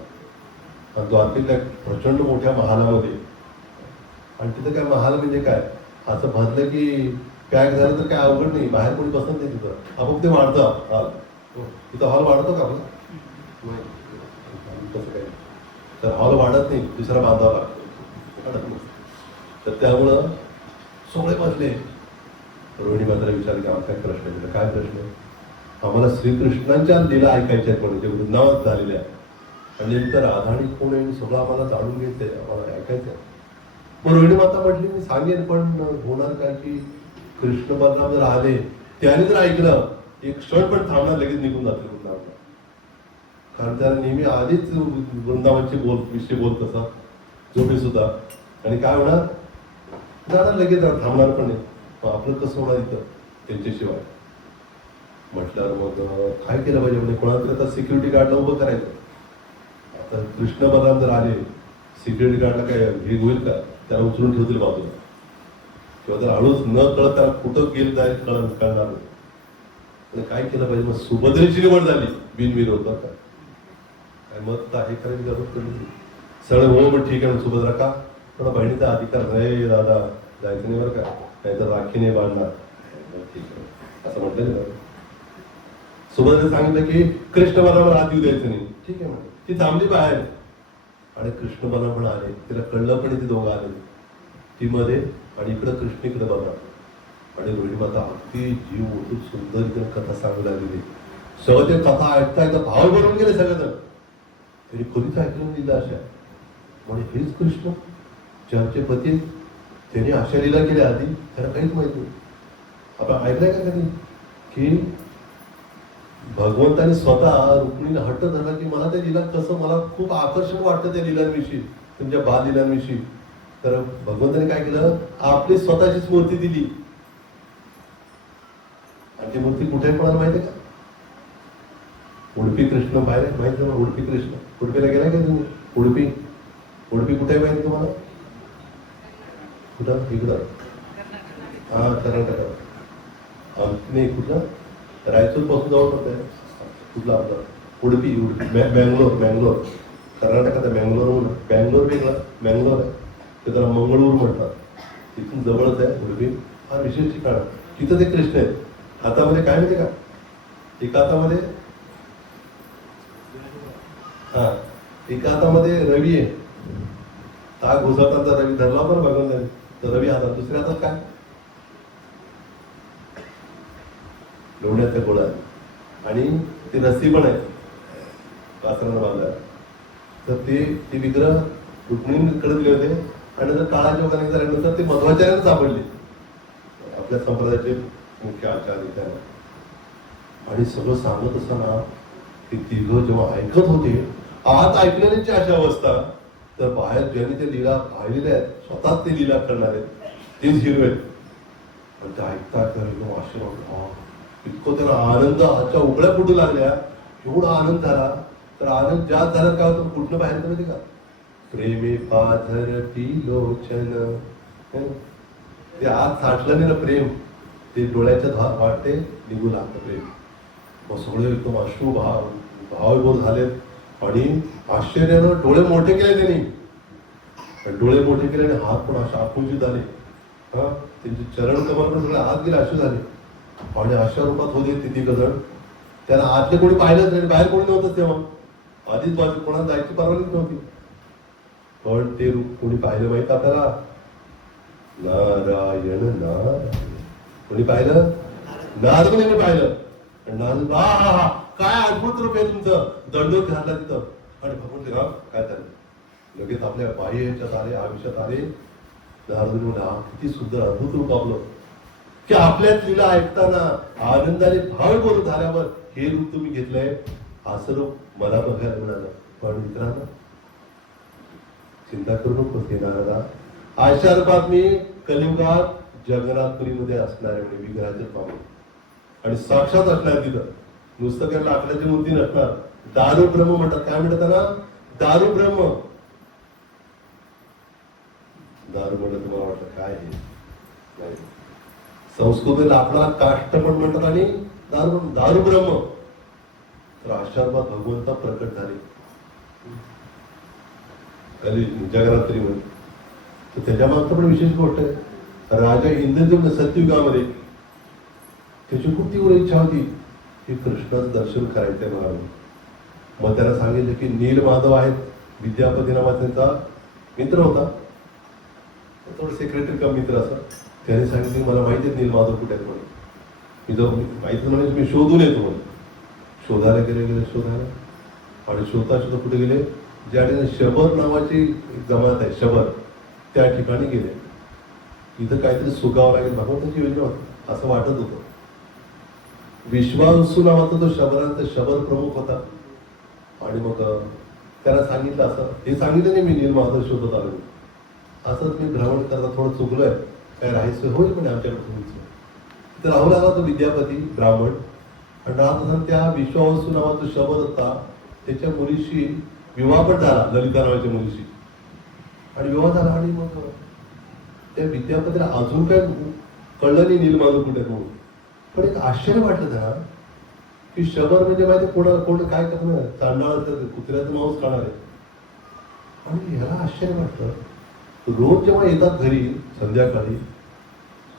आणि द्वारकेतल्या प्रचंड मोठ्या महालामध्ये, आणि तिथं काय महाल म्हणजे काय, असं भरलं की पॅक झालं तर काय अवघड नाही, बाहेर कोणी बसत नाही तिथं, आपोआप ते वाढतं हॉल. तिथं हॉल वाढतो का आपला? नाही. तसं काही तर हॉल वाढत नाही, दुसरा बांधावा लागतो, वाढत नाही. तर त्यामुळं सगळे बसले. रोहिणी मात्र विचारले की आमचा प्रश्न आहे. काय प्रश्न आहे? आम्हाला श्रीकृष्णांच्या लीला ऐकायच्या आहेत, म्हणजे वृंदावनात झालेल्या आहे, आणि नेमकं राधा आणि कोण आहे सगळं आम्हाला जाणून घ्यायचंय, आम्हाला ऐकायचं आहे. मग रोहिणी माता म्हटली मी सांगेन, पण होणार काय की कृष्ण बलराम जर आले, त्याने जर ऐकलं एक क्षण पण थांबणार, लगेच निघून जाते वृंदावनात. कारण त्याला नेहमी आधीच वृंदावनचे विषय बोलत असा झोपी सुद्धा, आणि काय होणार, जाणार लगेच, थांबणार पण नाही. मग आपलं कसं होणार इथं त्यांच्याशिवाय? म्हटल्यावर मग काय केलं पाहिजे, म्हणजे कोणाला तरी आता सिक्युरिटी गार्डला उभं करायचं. आता कृष्ण बलराम जर आले, सिक्युरिटी गार्डला काय हे होईल का? त्याला उचलून ठेवतील बाजूला, किंवा जर हळूच न कळत त्याला कुठं गेलं जाईल कळणार नाही. काय केलं पाहिजे? मग सुभद्रेची निवड झाली बिनविरोध का काय मत आहे, करायची गरज पडली. सगळं हो मग ठीक आहे, सुभद्रा का थोडा बहिणीचा अधिकार नाही दादा, जायचं नाही बरं का, नाहीतर राखी नाही बांधणार. ठीक आहे असं म्हटलं ना. सुभद्रेने सांगितलं की कृष्ण बलराम हात येऊ द्यायचं नाही. ठीक आहे म्हणजे ती थांबली बाहेर, आणि कृष्ण बलराम पण आले. तिला कळलं पण ती दोघं आले, ती मध्ये आणि इकडं कृष्ण इकडे बलराम. आणि रोहिणी माता अगदी जीव ओतून सुंदर इकडे कथा सांगू लागलेली. सगळं ते कथा ऐकता ऐकता भाव बनून गेले सगळेजण. त्यांनी कधीच ऐकलं दिलं अशा, म्हणजे हेच कृष्ण ज्यांचे पती, त्यांनी अशा लीला केल्या आधी त्यांना काहीच माहित नाही. आपण ऐकलंय का कधी की भगवंताने स्वतः रुक्मिणीने हट्ट धरला की मला त्या लीला कसं, मला खूप आकर्षण वाटतं त्या लीलांविषयी, तुमच्या बाललीलांविषयी. तर भगवंताने काय केलं, आपली स्वतःचीच मूर्ती दिली. आणि ती मूर्ती कुठे आहे कोणाला माहिती आहे का? उडपी कृष्ण बाहेर आहे, माहिती आहे ना? उडपी कृष्ण उडपीला गेलाय का तुम्ही? उडपी उडपी कुठे आहे माहिती तुम्हाला? कुठं? इकडं. हा कर्नाटकात. नाही कुठलं, रायचूर पासून जवळ पडतंय. कुठला आपला उडपी, बँगलोर कर्नाटकात आहे. बँगलोर वेगळं, बँगलोर आहे ते, त्याला मंगळूर म्हणतात. तिथून जवळच आहे उडपी. हा विशेष ठिकाण. तिथं ते कृष्ण आहेत. हातामध्ये काय माहिती का? एका हातामध्ये एका हातामध्ये रवी आहे, ताग घुसळताचा रवी धरला पण भगवंताने, तर रवी हातात. दुसऱ्या हातात काय? लोण्याचा गोळा आहे, आणि ती रस्सी पण आहे कासरानं बांधायला. तर ते विग्रह रुक्मिणीकडे दिले होते, आणि नंतर काळाच्या ओघाने झाल्यानंतर ते मध्वाचार्यांना सापडले, आपल्या संप्रदायाचे मुख्य आचार्य त्यांना. आणि सगळं सांगत असताना ते तिघं जेव्हा ऐकत होते, आज ऐकण्याची अशा अवस्था, तर बाहेर ज्यांनी ते लीला पाहिलेल्या आहेत, स्वतःच ते लीला करणार आहेत, तेच हिरो आहेत. आणि ते ऐकता एकदम आश्चर्य, इतकं त्यांना आनंदाच्या उकळ्या फुटू लागल्या. एवढा आनंद झाला, तर आनंद जास्त झाला का होतं, कुठलं बाहेर माहिती का? प्रेमे पाझर लोचन, ते आज साठलं नाही ना प्रेम, ते डोळ्याच्या वाटते निघू लागतं प्रेम. मग सगळे एकदम अश्रू भावविभोर झालेत, आणि आश्चर्यानं डोळे मोठे केले त्यांनी. डोळे मोठे केले आणि हात पण अशा आकुंचित झाले. त्यांचे चरण कमर पण सगळे हात गेले, असे झाले. आणि अशा रूपात होते तिथे गजण. त्यांना आतले कोणी पाहिलंच नाही, बाहेर कोणी नव्हतं तेव्हा. आधीच बाजू कोणाला जायची परवानगी नव्हती. पण ते रूप कोणी पाहिलं माहित आपल्याला? नारायण नारायण. कोणी पाहिलं? नारदमुनीने पाहिलं. नारद, हा काय अद्भुत रूप आहे तुमचं. दंडोत घातला तिथं, आणि भगवंत राम काय झालं, लगेच आपल्या बाह्य ह्याच्यात आले, आयुष्यात आले. नारद म्हणा, किती सुंदर अद्भुत रूप आपलं, की आपल्याच लीला ऐकताना आनंदाने भावपूर्ण झाल्यावर हे रूप तुम्ही घेतलंय, असं रूप मला बघायला मिळालं. पण मित्रांनो, चिंता करू नको हे नारदा, अशा रूपात मी कलियुगात जगन्नाथपुरीमध्ये असणार आहे, म्हणजे विग्रहाचे पाहून, आणि साक्षात असणार तिथं. नुसतं काय लाकडाची मूर्ती नसणार. दारू ब्रह्म म्हणतात. काय म्हणतात त्याला? दारू ब्रह्म. दारू म्हणलं तुम्हाला वाटलं काय हे? संस्कृत लाकडाला काष्ट पण म्हणतात, आणि दारू ब्रह्म. तर आशीर्वाद भगवंता प्रकट झाले कधी जगन्नाथरीमध्ये. तर त्याच्या मागचं पण विशेष गोष्ट आहे. राजा इंद्रदेव सत्ययुगामध्ये त्याची खूप तीव्र इच्छा होती की कृष्णाचं दर्शन करायचंय मला. मग त्याला सांगितलं की नीलमाधव आहेत, विद्यापती नावाचा त्यांचा मित्र होता, थोडं सेक्रेटरी का मित्र असा. त्याने सांगितलं मला माहिती आहे नीलमाधव कुठे आहेत म्हणून. मी जर माहिती म्हणजे मी शोधून येतो म्हणून. शोधायला गेले शोधायला, आणि शोधता कुठे गेले, ज्या ठिकाणी शबर नावाची एक जमात आहे, शबर, त्या ठिकाणी गेले. इथं काहीतरी सुगावं लागेल, भगवंताची योजना होती असं वाटत होतं. विश्वासू नावाचा तो शबरांचा शबर प्रमुख होता. आणि मग त्याला सांगितलं असं, हे सांगितलं नाही मी नीलमाधव शोधत आलो, असंच मी भ्रमण करता थोडं चुकलोय, काय राहायचं होईल म्हणे आमच्याकडे तुमचं. तर राहू लागला तो विद्यापती ब्राह्मण, आणि राहत असताना त्या विश्वावसू नावाचा शबर होता त्याच्या मुलीशी विवाह पण झाला, ललिता नावाच्या मुलीशी. आणि विवाह झाला, आणि मग त्या विद्यापतीला अजून काय कळलं नाही नीलमाधव कुठे म्हणून. पण एक आश्चर्य वाटलं त्याला की शबर म्हणजे माहिती कोण काय करणार, चांडाळ कुत्र्याचं मांस खाणार आहे. आणि ह्याला आश्चर्य वाटतं, रोज जेव्हा येतात घरी संध्याकाळी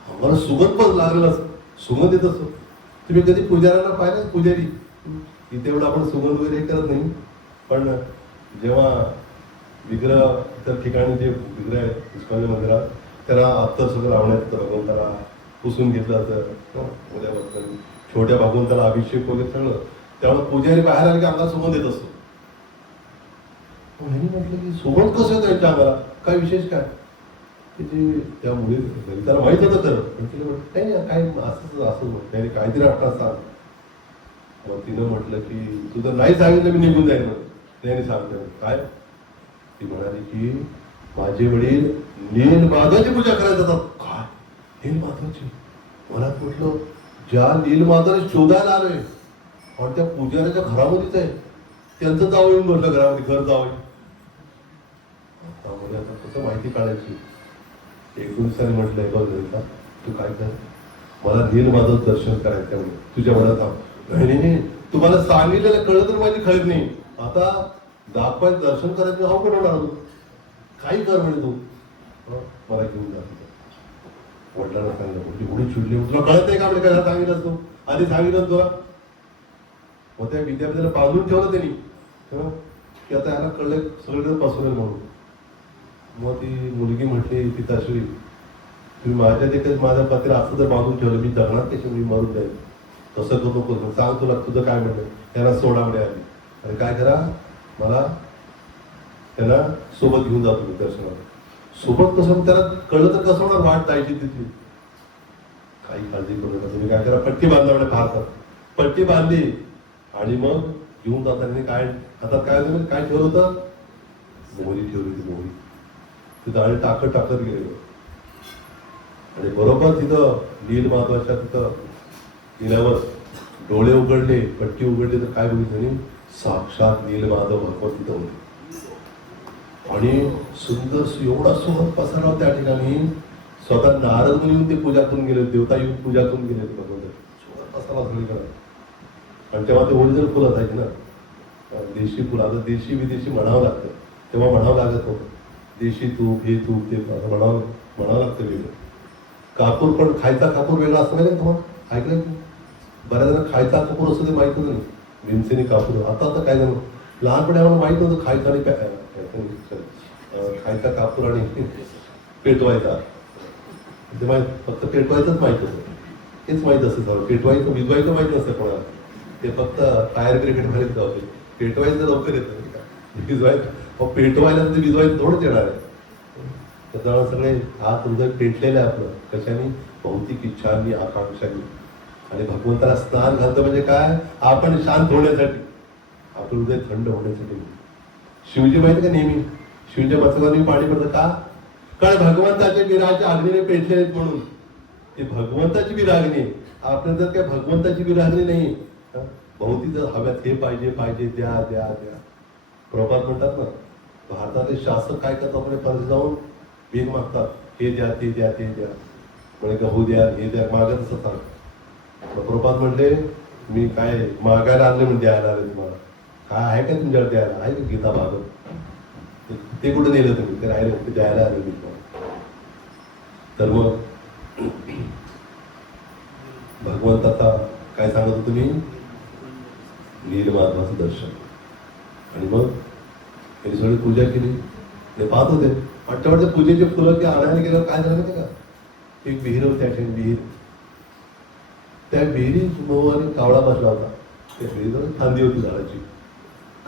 आम्हाला सुगंध पण लागलेला असतो, सुगंध येत असतो. तुम्ही कधी पुजाऱ्यांना पाहिलं, पुजारी इथे एवढं आपण सुगंध वगैरे हे करत नाही, पण जेव्हा विग्रह त्या ठिकाणी जे विग्रह आहेत इस्कॉन मंदिरात त्याला अत्तर सगळं लावण्यात येतं, भगवंताला पुसून घेतलं जातं, उद्यापासून छोट्या भगवंताला अभिषेक वगैरे सगळं. त्यामुळे पुजारी बाहेर आले की अंगात सुगंध येत असतो. ह्यांनी म्हटलं की सुगंध कसं येतं यांच्या अंगाला, काय विशेष काय, की जे त्या मुली त्याला माहित होतं तर, पण तिला म्हटलं नाही काय असं त्याने काहीतरी आठवण सांग. मग तिनं म्हटलं की तुझं नाही सांगितलं मी निघून जाईल म्हणून. त्याने सांगतो काय, ती म्हणाली की माझे वडील नीलमाधवाची पूजा करायला जातात. काय नीलमाधवाची? मला म्हटलं ज्या नीलमाधवाने शोधायला आलोय आणि त्या पुजाऱ्याच्या घरामध्येच आहे, त्यांचं जावं येऊन म्हटलं घरामध्ये, घर जावं. आता कसं माहिती काढायची. एक दिवसाने म्हटलंय बघ ललिता तू काय कर, मला नीलमाधव दर्शन करायचं म्हणजे तुझ्या मनात थांब. नाही तुम्हाला सांगितलेलं कळलं तर माझी खळत नाही, आता दाखवायचं दर्शन करायचं अवघड होणार तू, काही कर म्हणे तू. मला घेऊन जा. वडिलांना सांगितलं, म्हणजे एवढी चिडली, तुला कळत नाही का आपल्या काय सांगितलं तू, आधी सांगितलं तुला. मग त्या विद्यार्थ्याला बांधून ठेवलं त्यांनी की आता याला कळलं सगळीकडे पसरेल म्हणून. मग ती मुलगी म्हटली पिताश्री तुम्ही माझ्या देखील माझ्या पत्रा असं जर बांधून ठेवलं मी जगणार कशी, मी मरून जाईल, तसं करू नको, सांग तुला तुझं काय म्हणलं. त्यांना सोडा म्हणे आधी, आणि काय करा मला त्यांना सोबत घेऊन जातो मी दर्शनाला. सोबत कसं त्याला कळलं तर कसं होणार, वाट जायची तिथली. काही काळजी करू नका तुम्ही, काय करा पट्टी बांधला म्हणे भारतात. पट्टी बांधली आणि मग घेऊन जाताना काय हातात काय होतं, काय ठेवलं होतं, मोहरी ठेवली होती, मोहरी. तिथं आणि टाकत गेले, आणि बरोबर तिथं नीलमाधवाच्या तिथं गेल्यावर डोळे उघडले, पट्टी उघडली, तर काय बघितलं, साक्षात नीलमाधव भगवत तिथं होते. आणि सुंदर एवढा सुगंध पसरला त्या ठिकाणी. स्वतः नारद मुनी येऊन ते पूजा करून गेले, देवता येऊन पूजा करून गेले भगवंत. सुगंध पसरला सगळीकडे. आणि तेव्हा ते ओरिजिनल फुलं असायचे ना, देशी फुलं. आता देशी विदेशी म्हणावं लागतं, तेव्हा म्हणावं लागत होतं देशी तूप हे तूप ते म्हणावं लागतं वेगळं. कापूर पण खायचा कापूर वेगळा असं नाही तुम्हाला ऐकलं की बऱ्याच जण खायचा कापूर असं ते माहित नाही, भीमसेनी कापूर. आता काय झालं, लहानपणी आम्हाला माहित नव्हतं खायचा आणि खायचा कापूर आणि पेटवायचा, ते माहित फक्त पेटवायचंच माहित होतं, हेच माहित असतं सर. पेटवायचं विजवायचं माहित नसतं कोणाला, ते फक्त फायर ब्रिगेड मध्ये होते. पेटवायचं लवकर येतं, विजवायचं पेटवायला तर विजवायचं थोडंच येणार आहे. त्याच्यामुळे सगळे हात तुमचं पेटलेलं आहे आपलं, कशाने, भौतिक इच्छांनी, आकांक्षांनी. आणि भगवंताला स्नान घालतं म्हणजे काय, आपण शांत होण्यासाठी, आपलं हृदय थंड होण्यासाठी. शिवजी माहिती का, नेहमी शिवच्या मस्तकावर पाणी पडतं का, कारण भगवंताच्या विराच्या अग्नीने पेटले आहेत म्हणून. ते भगवंताची विरागणी, आपल्या जर काय भगवंताची विरागणी नाही, भौतिक जर हव्यात हे पाहिजे पाहिजे द्या द्या द्या. प्रभात म्हणतात ना, भारतातले शासक काय करतात, आपले परत जाऊन भीक मागतात, हे द्या ते द्या ते द्या, म्हणजे गहू द्या हे द्या, मागत असतात. प्रभात म्हणले मी काय मागायला आणले म्हणून द्यायला आले तुम्हाला. काय आहे का तुमच्याकडे द्यायला? आहे का गीता भागवत? ते कुठे नेलं तुम्ही? ते राहिले ते द्यायला आले मी तुम्हाला. तर मग भगवंत आता काय सांगत होतो तुम्ही? नीलमाधवाचं दर्शन. आणि मग त्यांनी सगळी पूजा केली. ते पाहत होते आठवड्याच्या पूजेचे फुलं की आणायला गेल्यावर काय झालं माहिती का? एक विहीर होती अशी विहीर. त्या विहिरी कावळा बसला होता. त्या विहिरीवर फांदी होती झाडाची.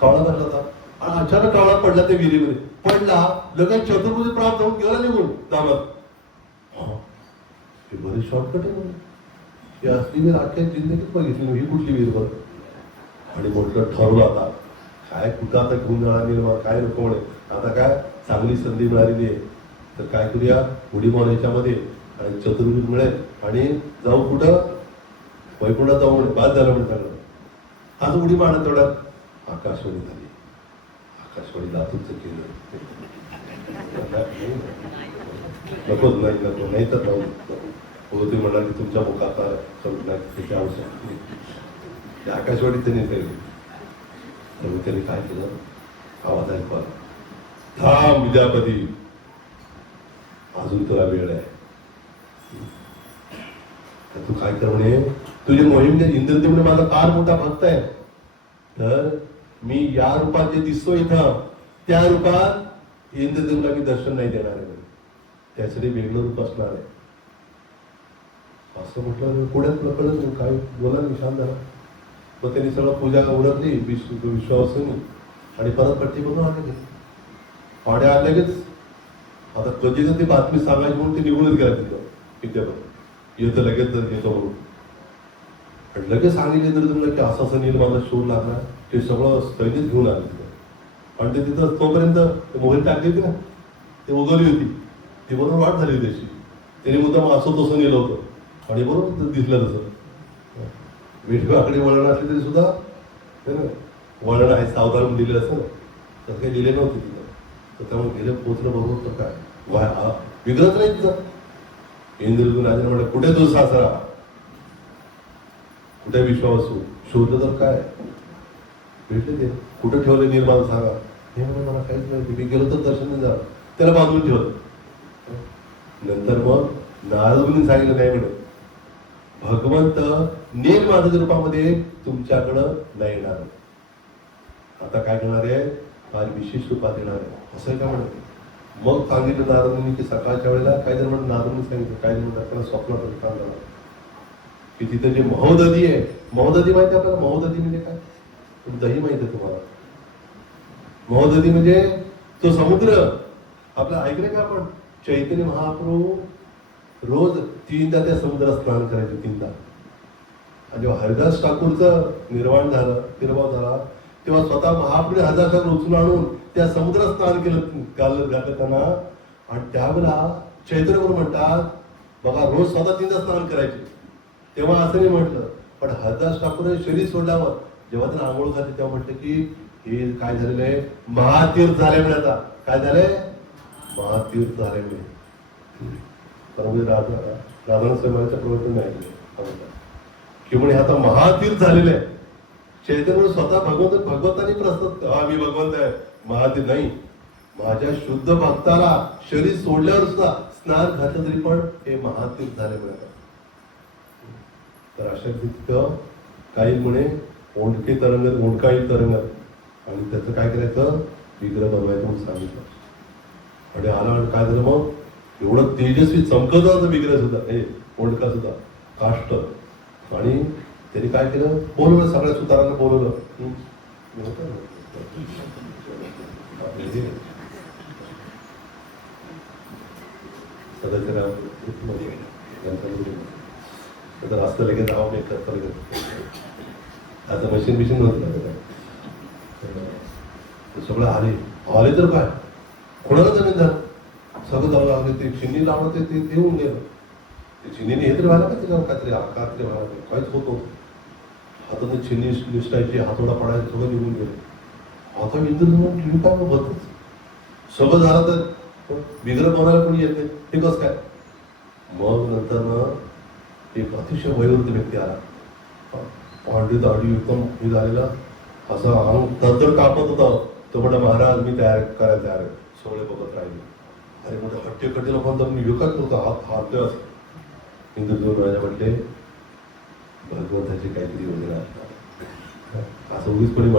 कावळा बसला होता आणि अचानक कावळा पडला त्या विहिरीमध्ये. पडला लगेच चतुर्भुज प्राप्त होऊन गेला निघून दामात. हे बरेच शॉर्टकट आहे म्हणून. ही असली विहीर अख्ख्या जिंदगीत बघितली. ही कुठली विहीर बघ. आणि म्हटलं ठरवलं आता काय कुठं आता घेऊन जाणार निर्माण काय नको म्हणे. आता काय चांगली संधी मिळालेली आहे तर काय करूया उडी मारून याच्यामध्ये आणि चतुर्भुज मिळेल आणि जाऊ कुठं वैकुंठात जाऊ म्हणे. बाद झालं म्हणे सगळं. आज उडी मारत तेवढ्यात आकाशवाणी झाली. आकाशवाणी लातूरचं केलं. नकोच नाही नको नाही तर जाऊ हो तुम्ही म्हणाल की तुमच्या मुखाचा शब्द नाही त्याची आवश्यकता नाही. त्या आकाशवाणी त्यांनी केली. तर त्यांनी काय केलं आवाज ऐकवा थांब विद्यापती अजून तुला वेळ आहे. तर तू काय कर म्हणे तुझी मोहीम इंद्रदेव म्हणे माझा फार मोठा भक्त आहे. तर मी या रूपात जे दिसतो इथं त्या रूपात इंद्रदेवला मी दर्शन नाही देणार आहे. त्यासाठी वेगळं रूप असणार आहे. असं म्हटलं पुढ्यात कळत काय बोला निशान झाला. मग त्यांनी सगळं पूजा उरकली विश्वासाने आणि परत पट्टी बनवून आले. पाड्या आले लगेच. आता कधी ती बातमी सांगायची म्हणून ते निघूनच गेला तिथं विद्यापती येतं लगेच येतो म्हणून. आणि लगेच सांगितले तर तुम्हाला की असं असं नील माझा शोध लागला. ते सगळं सैनिक घेऊन आले तिथं. आणि ते तिथं तोपर्यंत मोहरी टाकली होती ना ते उगवली होती. ती बरोबर वाट झाली होती त्याची. त्याने मुद्दाम असं तसं नेलं होतं आणि बरोबर दिसलं तसं. विठवाकडे वळण असले तरी सुद्धा वळण आहे सावधान दिलं असं तर काही दिले नव्हते तिथं. तर त्यामुळे गेलं पोचलं बरोबर तर काय विग्रहच नाही तिथं. इंद्रदेव राजा म्हणे कुठे तो सासरा कुठे विश्वासू शोधलं तर काय भेटले ते कुठे ठेवले निर्माण सांगा. हे म्हणे मला काहीच माहिती मी गेलो तर दर्शन नाही झालं. त्याला बांधून ठेवलं. नंतर मग नारदमुनी सांगितलं नाही म्हणे भगवंत नीलमाधवाच्या रूपामध्ये तुमच्याकडं नाही येणार. आता काय करणार आहे फार विशेष रूपात येणार आहे असं काय म्हणे. मग सांगितलं नारदमुनी की सकाळच्या वेळेला काय जर म्हणून नारदमुनी सांगितलं काय म्हणून आपल्याला स्वप्नात सांगणार की तिथे जे महोदधी आहे. महोदधी माहिती आपल्याला महोदधी म्हणजे काय? दही माहिती आहे तुम्हाला. महोदधी म्हणजे तो समुद्र आपलं ऐकलं का आपण चैतन्य महाप्रभू रोज 3दा त्या समुद्रात स्नान करायचे 3दा. आणि जेव्हा हरिदास ठाकूरचं निर्वाण झालं तिरभाव झाला तेव्हा स्वतः महाप्रभू हरिदास उचलून आणून त्या समुद्रात स्नान घातलं त्यांना. आणि त्यावेळेला चैतन्यप्रभू म्हणतात बघा रोज स्वतः 3दा स्नान करायचे. तेव्हा असं नाही म्हटलं पण हरिदास ठाकूर शरीर सोडल्यावर जेव्हा त्यांना आंघोळ घातली तेव्हा म्हटलं की हे काय झालेलं आहे महातीर्थ झाले म्हणे. आता काय झालंय महातीर्थ झाले म्हणे. राधानाथ स्वयंवराच्या प्रवर्तन नाही की म्हणे आता महातीर्थ झालेले आहे. चैतन्य स्वतः भगवंतानी प्रस्तुत हा मी भगवंत आहे महातीर्थ नाही. माझ्या शुद्ध भक्ताला शरीर सोडल्यावर सुद्धा स्नान घातलं तरी पण हे महातीर्थ झाले म्हणे. तर अशा तिथं काही म्हणे ओंडके तरंगत ओंडकाळी तरंगत आणि त्याचं काय करायचं विग्रह बनवायचं म्हणून सांगितलं. आणि आला आणि काय झालं मग एवढं तेजस्वी चमकत होतं विग्रह सुद्धा हे ओंडका सुद्धा काष्ट. आणि त्यांनी काय केलं बोलवलं सगळ्या सुतारांना बोलवलं. तर असतं लगेच नाव मी करता आता मशीन बिशीन नव्हतं. सगळं आले तर काय कोणाला जमीन झालं सगळं जावं लागलं. ते चिन्नी लावलं ते होऊन गेलं. ते चिन्नीने हे तरी व्हायला का त्याच्यावर काहीतरी आकार तरी व्हायला काहीच होत नव्हतं. हातात चिन्नी निसटायची हातोडा पडायचं सगळं निघून गेलं. आता इंद्रदेव तुम्ही काय बघतच सगळं झालं तर विग्रह बनायला कोणी येते हे कसं काय. मग नंतर एक अतिशय वयोवृद्ध व्यक्ती आला ऑडिओ एकदम हे झालेलं असं अंग तर कापत होतं. तो म्हणा महाराज मी करायला तयार आहे. सोहळे बघत राहिले. अरे मोठे हट्टे कट्टे लोकांचा मी विकत होता हात हिंदू दोन राजा म्हटले भगवंताची काहीतरी योजना असणार असं उगीच कोणी